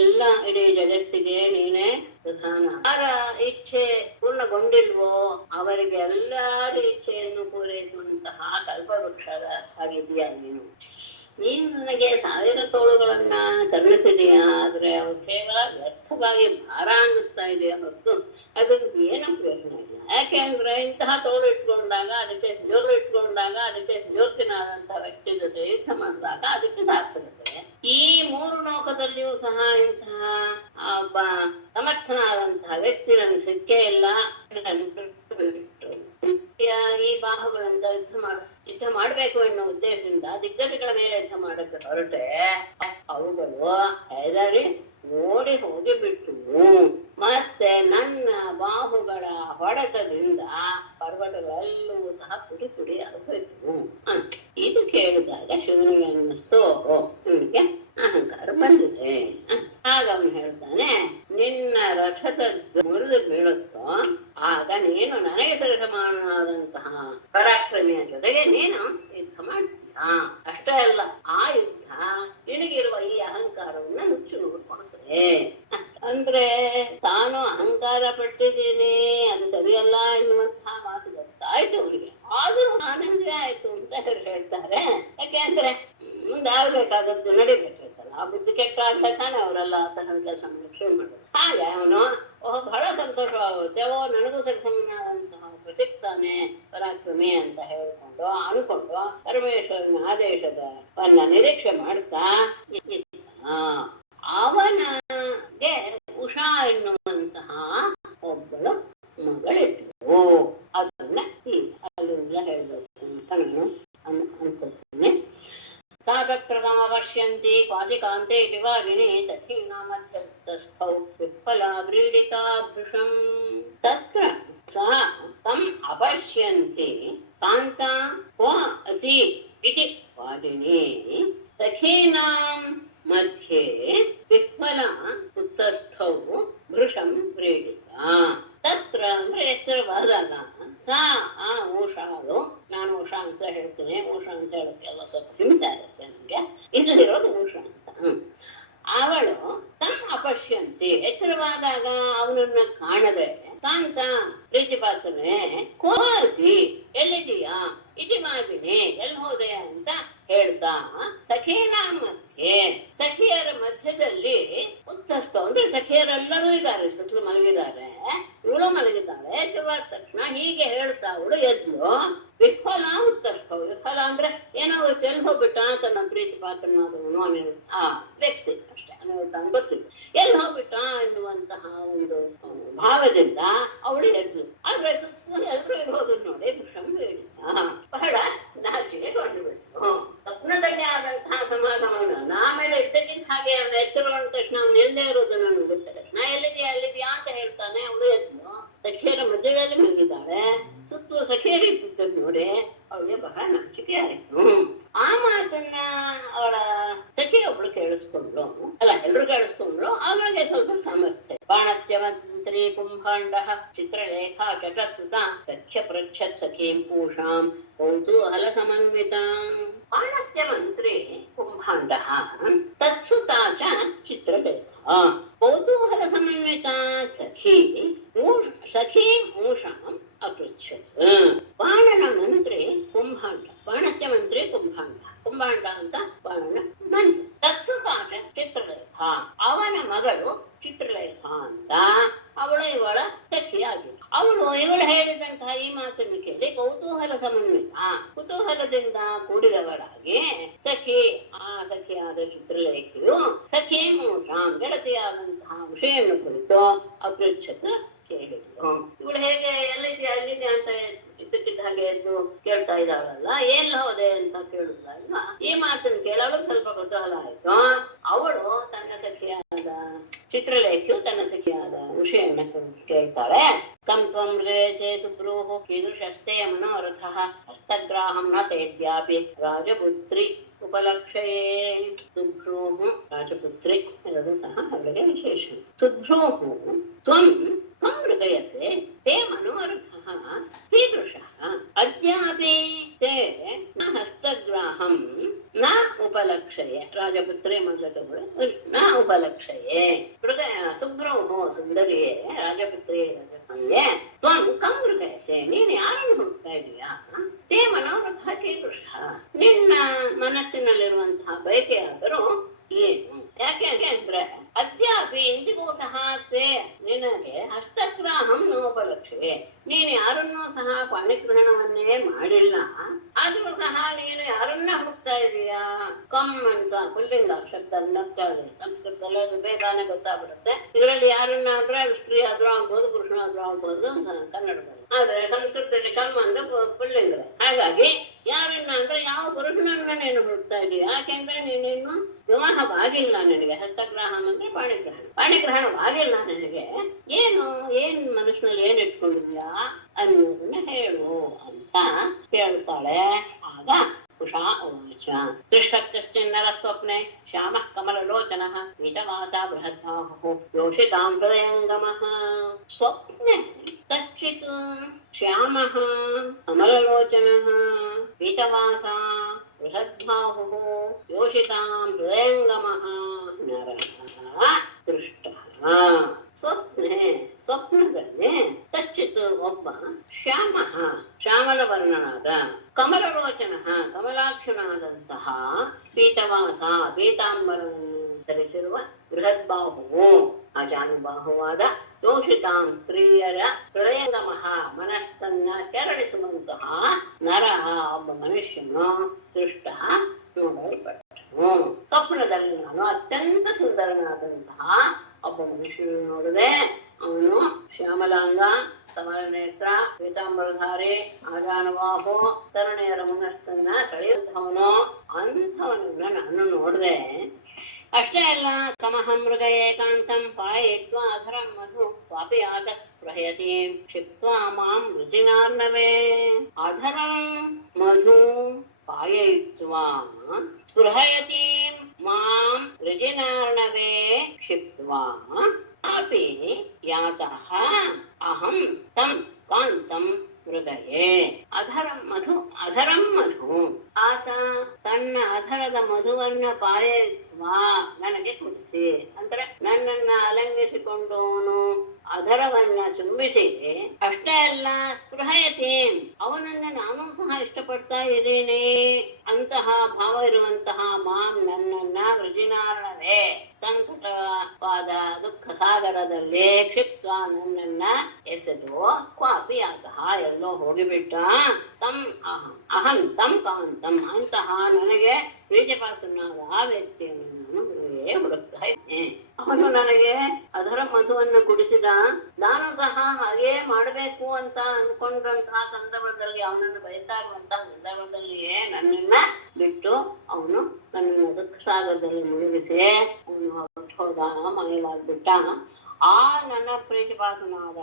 ಎಲ್ಲ ಇಡೀ ಜಗತ್ತಿಗೆ ನೀನೇ ಪ್ರಧಾನ. ಯಾರ ಇಚ್ಛೆ ಪೂರ್ಣಗೊಂಡಿಲ್ವೋ ಅವರಿಗೆ ಎಲ್ಲರ ಇಚ್ಛೆಯನ್ನು ಪೂರೈಸುವಂತಹ ಕಲ್ಪವೃಕ್ಷದ ಹಾಗಿದೆಯಾ ನೀನು ನನಗೆ 1000 ತೋಳುಗಳನ್ನ ಕರುಣಿಸಿದೆಯಾ, ಆದ್ರೆ ಅವು ಕೇವಲ ವ್ಯರ್ಥವಾಗಿ ಭಾರ ಅನ್ನಿಸ್ತಾ ಇದೆಯಾ ಹೊತ್ತು ಅದೊಂದು ಏನೋ ಪ್ರಯೋಜನ ಇಲ್ಲ. ಯಾಕೆಂದ್ರೆ ಇಂತಹ ತೋಳು ಇಟ್ಕೊಂಡಾಗ ಅದಕ್ಕೆ ಯೋಗ್ಯನಾದಂತಹ ವ್ಯಕ್ತಿ ಜೊತೆ ಯುದ್ಧ ಮಾಡಿದಾಗ ಅದಕ್ಕೆ ಸಾರ್ಥಕತೆ. ಈ ಮೂರು ಲೋಕದಲ್ಲಿಯೂ ಸಹ ಇಂತಹ ಒಬ್ಬ ಸಮರ್ಥನಾದಂತಹ ವ್ಯಕ್ತಿ ನನಗೆ ಸಿಕ್ಕೇ ಇಲ್ಲ, ಈ ಬಾಹುಗಳಿಂದ ಯುದ್ಧ ಮಾಡಬೇಕು ಎನ್ನುವ ಉದ್ದೇಶದಿಂದ ದಿಗ್ಗಜಗಳ ಮೇಲೆ ಯುದ್ಧ ಮಾಡಕ್ಕೆ ಹೊರಟೆ ಅವುಗಳು ಹೆದರಿ ಓಡಿ ಹೋಗಿ ಬಿಟ್ಟು ಮತ್ತೆ ನನ್ನ ಬಾಹುಗಳ ಹೊಡೆತದಿಂದ ಪರ್ವತಗಳೆಲ್ಲವೂ ಸಹ ಪುಡಿ ಪುಡಿ ಆಗೋಯ್ತು ಅಂತ. ಇದು ಕೇಳಿದಾಗ ಶಿವನಿಗೆ ಅನ್ನಿಸ್ತು, ಇವನಿಗೆ ಅಹಂಕಾರ ಬಂದಿದೆ. ಆಗ ಅವನು ಹೇಳ್ತಾನೆ, ನಿನ್ನ ರಥದ ಮುರಿದು ಬೀಳುತ್ತೋ ಆಗ ನೀನು ನನಗೆ ಸರಿಸಮಾನವಾದಂತಹ ಪರಾಕ್ರಮಿಯ ಜೊತೆಗೆ ನೀನು ಯುದ್ಧ ಮಾಡ್ತೀಯ. ಅಷ್ಟೇ ಅಲ್ಲ, ಆ ಯುದ್ಧ ನಿನಗಿರುವ ಈ ಅಹಂಕಾರವನ್ನ ನುಚ್ಚು ನೋಡ್ಕೊಳಿಸದೆ. ಅಂದ್ರೆ ತಾನು ಅಹಂಕಾರ ಪಟ್ಟಿದ್ದೀನಿ, ಅದು ಸರಿಯಲ್ಲ ಎನ್ನುವಂತಹ ಮಾತು ಗೊತ್ತಾಯ್ತು ಅವನಿಗೆ. ಆದ್ರೂ ಆನಂದ ಆಯ್ತು ಅಂತ ಹೇಳ್ತಾರೆ. ಯಾಕೆಂದ್ರೆ ಮುಂದೆ ಆಗ್ಬೇಕಾದದ್ದು ನಡಿಬೇಕಾಯ್ತಲ್ಲ, ಆ ಬುದ್ಧಿ ಕೆಟ್ಟ ಆಗ್ಬೇಕಾನೆ ಅವರೆಲ್ಲ ಆ ತರದ ಕೆಲಸ ಶುರು ಮಾಡೋದು. ಹಾಗೆ ಅವನು ಬಹಳ ಸಂತೋಷವಾಗುತ್ತೆ. ನನಗೂ ಸರಿಸಮನಾದಂತಹ ಸಿಗ್ತಾನೆ ಪರಾಕ್ರಮಿ ಅಂತ ಅನ್ಕೊಂಡು ಪರಮೇಶ್ವರನ ಆದೇಶದವನ್ನ ನಿರೀಕ್ಷೆ ಮಾಡ್ತಾ ಅವನಿಗೆ ಉಷಾ ಎನ್ನುವಂತಹ ಒಬ್ಬಳು ಮಗಳಿದ್ರು. ಅದನ್ನ ಅಲ್ಲೆಲ್ಲ ಹೇಳ್ಬೇಕು ಅಂತ ನಾನು ಅನ್ಕೊಳ್ತೀನಿ. सा तत्र तमपश्यन्ति क्वासिकान्ते विवारिणे सखीनां मध्यस्थौ विह्वला व्रीडिता भृशम्. तत्र सा तम् अपश्यन्ति कान्ता क्व असि इति वारिणे सखीनां मध्ये विह्वला उत्तस्थौ भृशं व्रीडिता. ತತ್ರ ಅಂದ್ರೆ ಎಚ್ಚರವಾದಾಗ ಸಾ ಆ ಉಷಾಳು, ನಾನು ಉಷಾ ಅಂತ ಹೇಳ್ತೀನಿ, ಉಷಾ ಅಂತ ಹೇಳೋಕ್ಕೆಲ್ಲ ಸ್ವಲ್ಪ ಹಿಂಸೆ ಆಗುತ್ತೆ ನನಗೆ, ಇಲ್ಲಿರೋದು ಉಷಾ ಅಂತ. ಅವಳು ತಮ್ಮ ಅಪಶ್ಯಂತಿ, ಎಚ್ಚರವಾದಾಗ ಅವನನ್ನ ಕಾಣದೆ ಕಾಂತ ಪ್ರೀತಿ ಪಾತ್ರನೇ ಕೋಸಿ ಎಲ್ಲಿದೀಯಾ ಇತಿ ಮಾತಿನಿ ಎಲ್ಲಿ ಹೋದೆ ಅಂತ ಹೇಳ್ತಾ ಸಖೀನ ಮಧ್ಯೆ, ಸಖಿಯರ ಮಧ್ಯದಲ್ಲಿ ಉತ್ತಸ್ತ ಅಂದ್ರೆ ಸಖಿಯರೆಲ್ಲರೂ ಇದ್ದಾರೆ, ಸುತ್ತಲೂ ಮಲಗಿದ್ದಾರೆ, ಇವಳು ಮಲಗಿದ್ದಾಳೆ. ಎಚ್ಚರವಾದ ತಕ್ಷಣ ಹೀಗೆ ಹೇಳ್ತಾ ಅವಳು ಎದ್ಲು. ವಿಫಲ ಉತ್ತಸ್ತ, ವಿಫಲ ಅಂದ್ರೆ ಏನೋ ಎಲ್ಲಿ ಹೋಗ್ಬಿಟ್ಟ ತನ್ನ ಪ್ರೀತಿ ಪಾತ್ರನಾದವನು ಆ ವ್ಯಕ್ತಿ ಅಷ್ಟೇ, ಅನ್ನೋದು ಗೊತ್ತಿಲ್ಲ, ಎಲ್ಲಿ ಹೋಗ್ಬಿಟ್ಟ ಎನ್ನುವಂತಹ ಒಂದು ಭಾವದಿಂದ ಅವಳು ಎದ್ಲು. ಆದ್ರೆ ಸುತ್ತ ಎಲ್ರು ಇರೋದು ನೋಡಿ ಭೃಶಂ ಹೇಳಿದ ಬಹಳ ನಾಚಿಕೆ ಕೊಂಡುಬಿಟ್ಟು ಸ್ವಪ್ನದಲ್ಲಿ ಆದಂತಹ ಸಮಾಧಾನ ಆಮೇಲೆ ಇದ್ದಕ್ಕಿಂತ ಹಾಗೆ ಅವನ ಎಚ್ಚರಗೊಂಡ ತಕ್ಷಣ ಅವನು ಎಲ್ಲೇ ಇರೋದನ್ನು ನೋಡಿದ ತಕ್ಷಣ ಎಲ್ಲಿದ್ಯಾ ಅಂತ ಹೇಳ್ತಾನೆ. ಅವಳು ಎದ್ಲು, ಸಖಿಯರ ಮಧ್ಯದಲ್ಲಿ ಮಲಗಿದ್ದಾಳೆ, ಸುತ್ತಲೂ ಸಖಿಯರು ಇದ್ದಿದ್ದನ್ನು ನೋಡಿ ಅವಳಿಗೆ ಬಹಳ ನಾಚಿಕೆ ಆಯ್ತು. ಆ ಮಾತನ್ನ ಅವಳ ಸಖಿ ಒಬ್ಳು ಕೇಳಿಸ್ಕೊಂಡ್ಲು, ಅಲ್ಲ ಎಲ್ರು ಕೇಳಿಸ್ಕೊಂಡ್ಲು. ಅವಳಿಗೆ ಸ್ವಲ್ಪ ಸಾಮರ್ಥ್ಯ. ಬಾಣಸ್ಯ ಮಂತ್ರಿ ಕುಂಭಾಂಡ ಚಿತ್ರಲೇಖಾ ಚತತ್ಸುತ ಸಖ್ಯ ಪೃಚ್ಛತ್ ಸಖೀಂ ಪೂಷಾಂ ಕೌತೂಹಲ ಸಮನ್ವಿತ. ಬಾಣಸ್ಯ ಮಂತ್ರಿ ಕುಂಭಾಂಡ ತತ್ಸುತ ಚ ಚಿತ್ರಲೇಖಾ ಕೌತೂಹಲ ಸಮನ್ವಿತ ಸಖೀ ಮೂಷಾಂ ಅಪೃಚ್ಛತ್. ಬಾಣನ ಮಂತ್ರಿ ಕುಂಭಾಂಡ, ಬಾಣಸ್ಯ ಮಂತ್ರಿ ಕುಂಭಾಂಡ, ಕುಂಭಾಂಡ ಅಂತ ಬಾಣನ ಮಂತ್ರಿ. ತತ್ಸುತಾಚ ಚಿತ್ರಲೇಖಾ, ಅವನ ಮಗಳು ಚಿತ್ರಲೇಖಾ ಅಂತ ಅವಳು ಇವಳ ಸಖಿಯಾಗಿ. ಇವಳು ಹೇಳಿದಂತಹ ಈ ಮಾತನ್ನು ಕೇಳಿ ಕೌತೂಹಲ ಸಮನ್ವಿತ, ಕುತೂಹಲದಿಂದ ಕೂಡಿದವಳಾಗಿ ಸಖಿಯಾದ ಚಿತ್ರಲೇಖಿಯು ಸಖಿ ಮೂಷಾಂ ಗೆಳತಿಯಾದಂತಹ ವಿಷಯನ್ನು ಕುರಿತು ಅಪೃಚ್ಛತ್ ಕೇಳಿದ್ರು. ಇವಳು ಹೇಗೆ ಎಲ್ಲಿದ್ಯಾ ಅಂತ ಇದ್ದಕ್ಕಿದ್ದ ಹಾಗೆ ಎದ್ದು ಕೇಳ್ತಾ ಇದ್ದಾಳಲ್ಲ, ಎಲ್ಲಿ ಹೋದೆ ಅಂತ ಕೇಳುತ್ತಾ ಇಲ್ಲ. ಈ ಮಾತನ್ನು ಕೇಳಲು ಸ್ವಲ್ಪ ಕುತೂಹಲ ಆಯ್ತು. ಅವಳು ತನ್ನ ಸಖಿಯಾದ ಚಿತ್ರಲೇಖಿಯು ತನ್ನ ಸಖಿಯಾದ ವಿಷಯವನ್ನು ಕೇಳ್ತಾಳೆ. ಕಂ ತ್ವಂ ಮೃಗೇಶೇ ಸುಬ್ರೂಹು ಕೀದೃಶಸ್ತೆ ಮನೋರಥಃ ಹಸ್ತಗ್ರಾಹಂ ನ ತೇದ್ಯಾಪಿ ರಾಜಪುತ್ರಿ ಉಪಲಕ್ಷಯೇ. ಸುಭ್ರೂಹು ರಾಜಪುತ್ರಿ ಎರಡು ಸಹ ಅವಳಿಗೆ ವಿಶೇಷ. ಸುಭ್ರೂಹು ತ್ವಂ ಕಂ ಮೃಗಯಸೆ ತೇ ಮನೋರಥಃ ಕೀದೃಶಃ ಅದ್ಯಾಪಿ ತೇ ನ ಹಸ್ತಗ್ರಾಹಂ ನ ಉಪಲಕ್ಷಯೇ. ರಾಜಪುತ್ರಿ ಮೊದಲಗಳು ನ ಉಪಲಕ್ಷಯೇ. ಸುಬ್ರೂಹು ಸುಂದರಿಯೇ, ರಾಜಪುತ್ರಿ ರಾಜಕನ್ಯೆ, ತ್ವಂ ಕಂ ಮೃಗಯಸೆ ನೀನು ಯಾರನ್ನು ಹುಡುಕ್ತಾ ಇದೀಯಾ? ತೇ ಮನೋರಥ ಕೀದೃಶಃ ನಿನ್ನ ಮನಸ್ಸಿನಲ್ಲಿರುವಂತಹ ಬಯಕೆಯಾದರೂ ಏನು ಯಾಕೆ ಅಂದ್ರೆ ಅದ್ಯಾಪಿ ಇಂದಿಗೂ ಸಹ ತೇ ನಿನಗೆ ಹಸ್ತಗ್ರಾಹಂ ನೋಪಲಕ್ಷೆ, ನೀನು ಯಾರನ್ನೂ ಸಹ ಪಾಣಿಗ್ರಹಣವನ್ನೇ ಮಾಡಿಲ್ಲ, ಆದ್ರೂ ಸಹ ನೀನು ಯಾರನ್ನ ಹುಡುಕ್ತಾ ಇದೀಯಾ. ಕಮ್ ಅಂತ ಪುಲ್ಲಿಂಗ ಶಬ್ದ ಸಂಸ್ಕೃತದಲ್ಲಿ ಅದು ಬೇಗನೆ ಗೊತ್ತಾಗ್ಬಿಡುತ್ತೆ. ಇದರಲ್ಲಿ ಯಾರನ್ನ ಆದ್ರೆ ಅದು ಸ್ತ್ರೀ ಆದ್ರೂ ಆಗ್ಬೋದು, ಪುರುಷನಾದ್ರೂ ಆಗ್ಬೋದು ಕನ್ನಡದಲ್ಲಿ. ಆದ್ರೆ ಸಂಸ್ಕೃತದಲ್ಲಿ ಕಮ್ ಅಂದ್ರೆ ಪುಲ್ಲಿಂಗ. ಹಾಗಾಗಿ ಯಾರನ್ನ ಅಂದ್ರೆ ಯಾವ ಪುರುಷನನ್ನ ನೀನು ಹುಡುಕ್ತಾ ಇದೀಯ, ಯಾಕೆಂದ್ರೆ ನೀನಿನ್ನು ವಿವಾಹವಾಗಿಲ್ಲ. ನಿನಗೆ ಹಸ್ತಗ್ರಹಣ ಅಂದ್ರೆ ಪಾಣಿಗ್ರಹಣವಾಗಿಲ್ಲ ನಿನಗೆ. ಏನ್ ಮನುಷ್ಯನಲ್ಲಿ ಏನ್ ಇಟ್ಕೊಂಡಿದ್ಯಾ ಅನ್ನೋದನ್ನ ಹೇಳು ಅಂತ ಕೇಳ್ತಾಳೆ. ಆಗ ಉಷಾ ಉವಾಚ ದೃಷ್ಟಶ್ಚಿನ್ನರ ಸ್ವಪ್ನೆ ಶ್ಯಾಮಃ ಕಮಲಲೋಚನಃ ಪೀತವಾಸಾ ಬೃಹದ್ಬಾಹುಃ ಯೋಷಿತಾಂ ಹೃದಯಂಗಮಃ. ಸ್ವಪ್ನೆ ಕಶ್ಚಿತ್ ಶ್ಯಾಮಃ ಕಮಲಲೋಚನಃ ಪೀತವಾಸಾ ಬೃಹದ್ಬಾಹುಃ ಯೋಷಿತಾಂ ಹೃದಯಂಗಮಃ ನರಃ ದೃಷ್ಟಃ. ಸ್ವಪ್ನದಲ್ಲಿ ಕಶ್ಚಿತ್ ಒಬ್ಬ ಶ್ಯಾಮಃ ಶ್ಯಾಮಲ ವರ್ಣನಾದ, ಕಮಲಲೋಚನ ಕಮಲಾಕ್ಷನಾದಂತಹ, ಪೀತವಾಸ ಪೀತಾಂಬರವನ್ನು ಧರಿಸಿರುವ, ಬೃಹದ್ಬಾಹುವು ಅಜಾನುಬಾಹುವಾದ, ಯೋಷಿತಾಂ ಸ್ತ್ರೀಯರ ಹೃದಯಂಗಮಃ ಮನಸ್ಸನ್ನ ಕೆರಳಿಸುವಂತಹ ನರಹ ಒಬ್ಬ ಮನುಷ್ಯನು ದೃಷ್ಟ ನೋಡಲ್ಪಟ್ಟನು. ಸ್ವಪ್ನದಲ್ಲಿ ನಾನು ಅತ್ಯಂತ ಸುಂದರನಾದಂತಹ ಒಬ್ಬ ಮನುಷ್ಯನು ನೋಡಿದೆ. ಅವನು ಶ್ಯಾಮಲಾಂಗ, ಕಮಲ ನೇತ್ರ, ಪೀತಾಂಬರಧಾರಿ, ಆಜಾನುಬಾಹು, ತರುಣಿಯರ ಮನಸ್ಸನ್ನ ಸೆಳೆಯುತ್ತವನು. ಅಂಥವನನ್ನ ನಾನು ನೋಡಿದೆ. ಅಷ್ಟೇ ಅಲ್ಲ, ಕಮಹ ಮೃಗ ಏಕಾಂತಂ ಪಾಯಯಿತ್ವಾ ಅಧರಂ ಮಧು ಕ್ವಾಪಿ ಆತ ಸ್ಪೃಹಯತಿ ಕ್ಷಿಪ್ತ್ವಾ ಮಾಂ ರುಚಿನಾರ್ಣವೇ. ಅಧರಂ ಮಧು ಪಾಯಯಿತ್ವಾ ಸ್ಪೃಹಯತಿ ಮಾಂ ರುಚಿನಾರ್ಣವೇ ಕ್ಷಿಪ್ತ್ವಾ ಅಪಿ ಯಾತಃ ಅಹಂ ತಂ ಕಾಂತಂ ಮೃಗಯೇ. ಅಧರಂ ಮಧು ಆತ ತನ್ನ ಅಧರದ ಮಧುವನ್ನ ಪಾಯಯಿತ್ವಾ ನನಗೆ ಕುಡಿಸಿ, ಅಂದ್ರೆ ನನ್ನನ್ನ ಅಲಂಘಿಸಿಕೊಂಡವನು ಅಧರವನ್ನ ಚುಂಬಿಸಿ. ಅಷ್ಟೇ ಅಲ್ಲ, ಸ್ಪೃಹಯತಿ ಅವನನ್ನ ನಾನು ಸಹ ಇಷ್ಟಪಡ್ತಾ ಇದ್ದೀನಿ ಅಂತಹ ಭಾವ ಇರುವಂತಹ ಮಾಂ ನನ್ನನ್ನ ವೃಜಿನಾರ್ಣವೇ ಸಂಕಟವಾದ ದುಃಖ ಸಾಗರದಲ್ಲಿ ಕ್ಷಿಪ್ತ ನನ್ನನ್ನ ಎಸೆದು ಕ್ವಾಪಿ ಆತಃ ಎಲ್ಲೋ ಹೋಗಿಬಿಟ್ಟ. ಅಹಂ ತಂ ಕಾಂತಂ ಅಂತಹ ನನಗೆ ಪ್ರೀತಿಪಾತ್ರನಾದ ಆ ವ್ಯಕ್ತಿಯನ್ನು ನಾನು ಗುರುವೇ ಹುಡುಕ್ತಾ ಇದ್ದೇನೆ. ಅವನು ನನಗೆ ಅದರ ಮಧುವನ್ನು ಕುಡಿಸಿದ, ನಾನು ಸಹ ಹಾಗೇ ಮಾಡಬೇಕು ಅಂತ ಅನ್ಕೊಂಡಂತಹ ಸಂದರ್ಭದಲ್ಲಿ, ಅವನನ್ನು ಬಯತಾ ಇರುವಂತಹ ಸಂದರ್ಭದಲ್ಲಿಯೇ ನನ್ನನ್ನ ಬಿಟ್ಟು ಅವನು ನನ್ನನ್ನು ದುಃಖ ಸಾಗರದಲ್ಲಿ ಮುಳುಗಿಸಿ ಅವನು ಹೊರಟು ಹೋದ, ಮಾಯವಾಗ್ಬಿಟ್ಟ. ಆ ನನ್ನ ಪ್ರೀತಿಪಾತ್ರನಾದ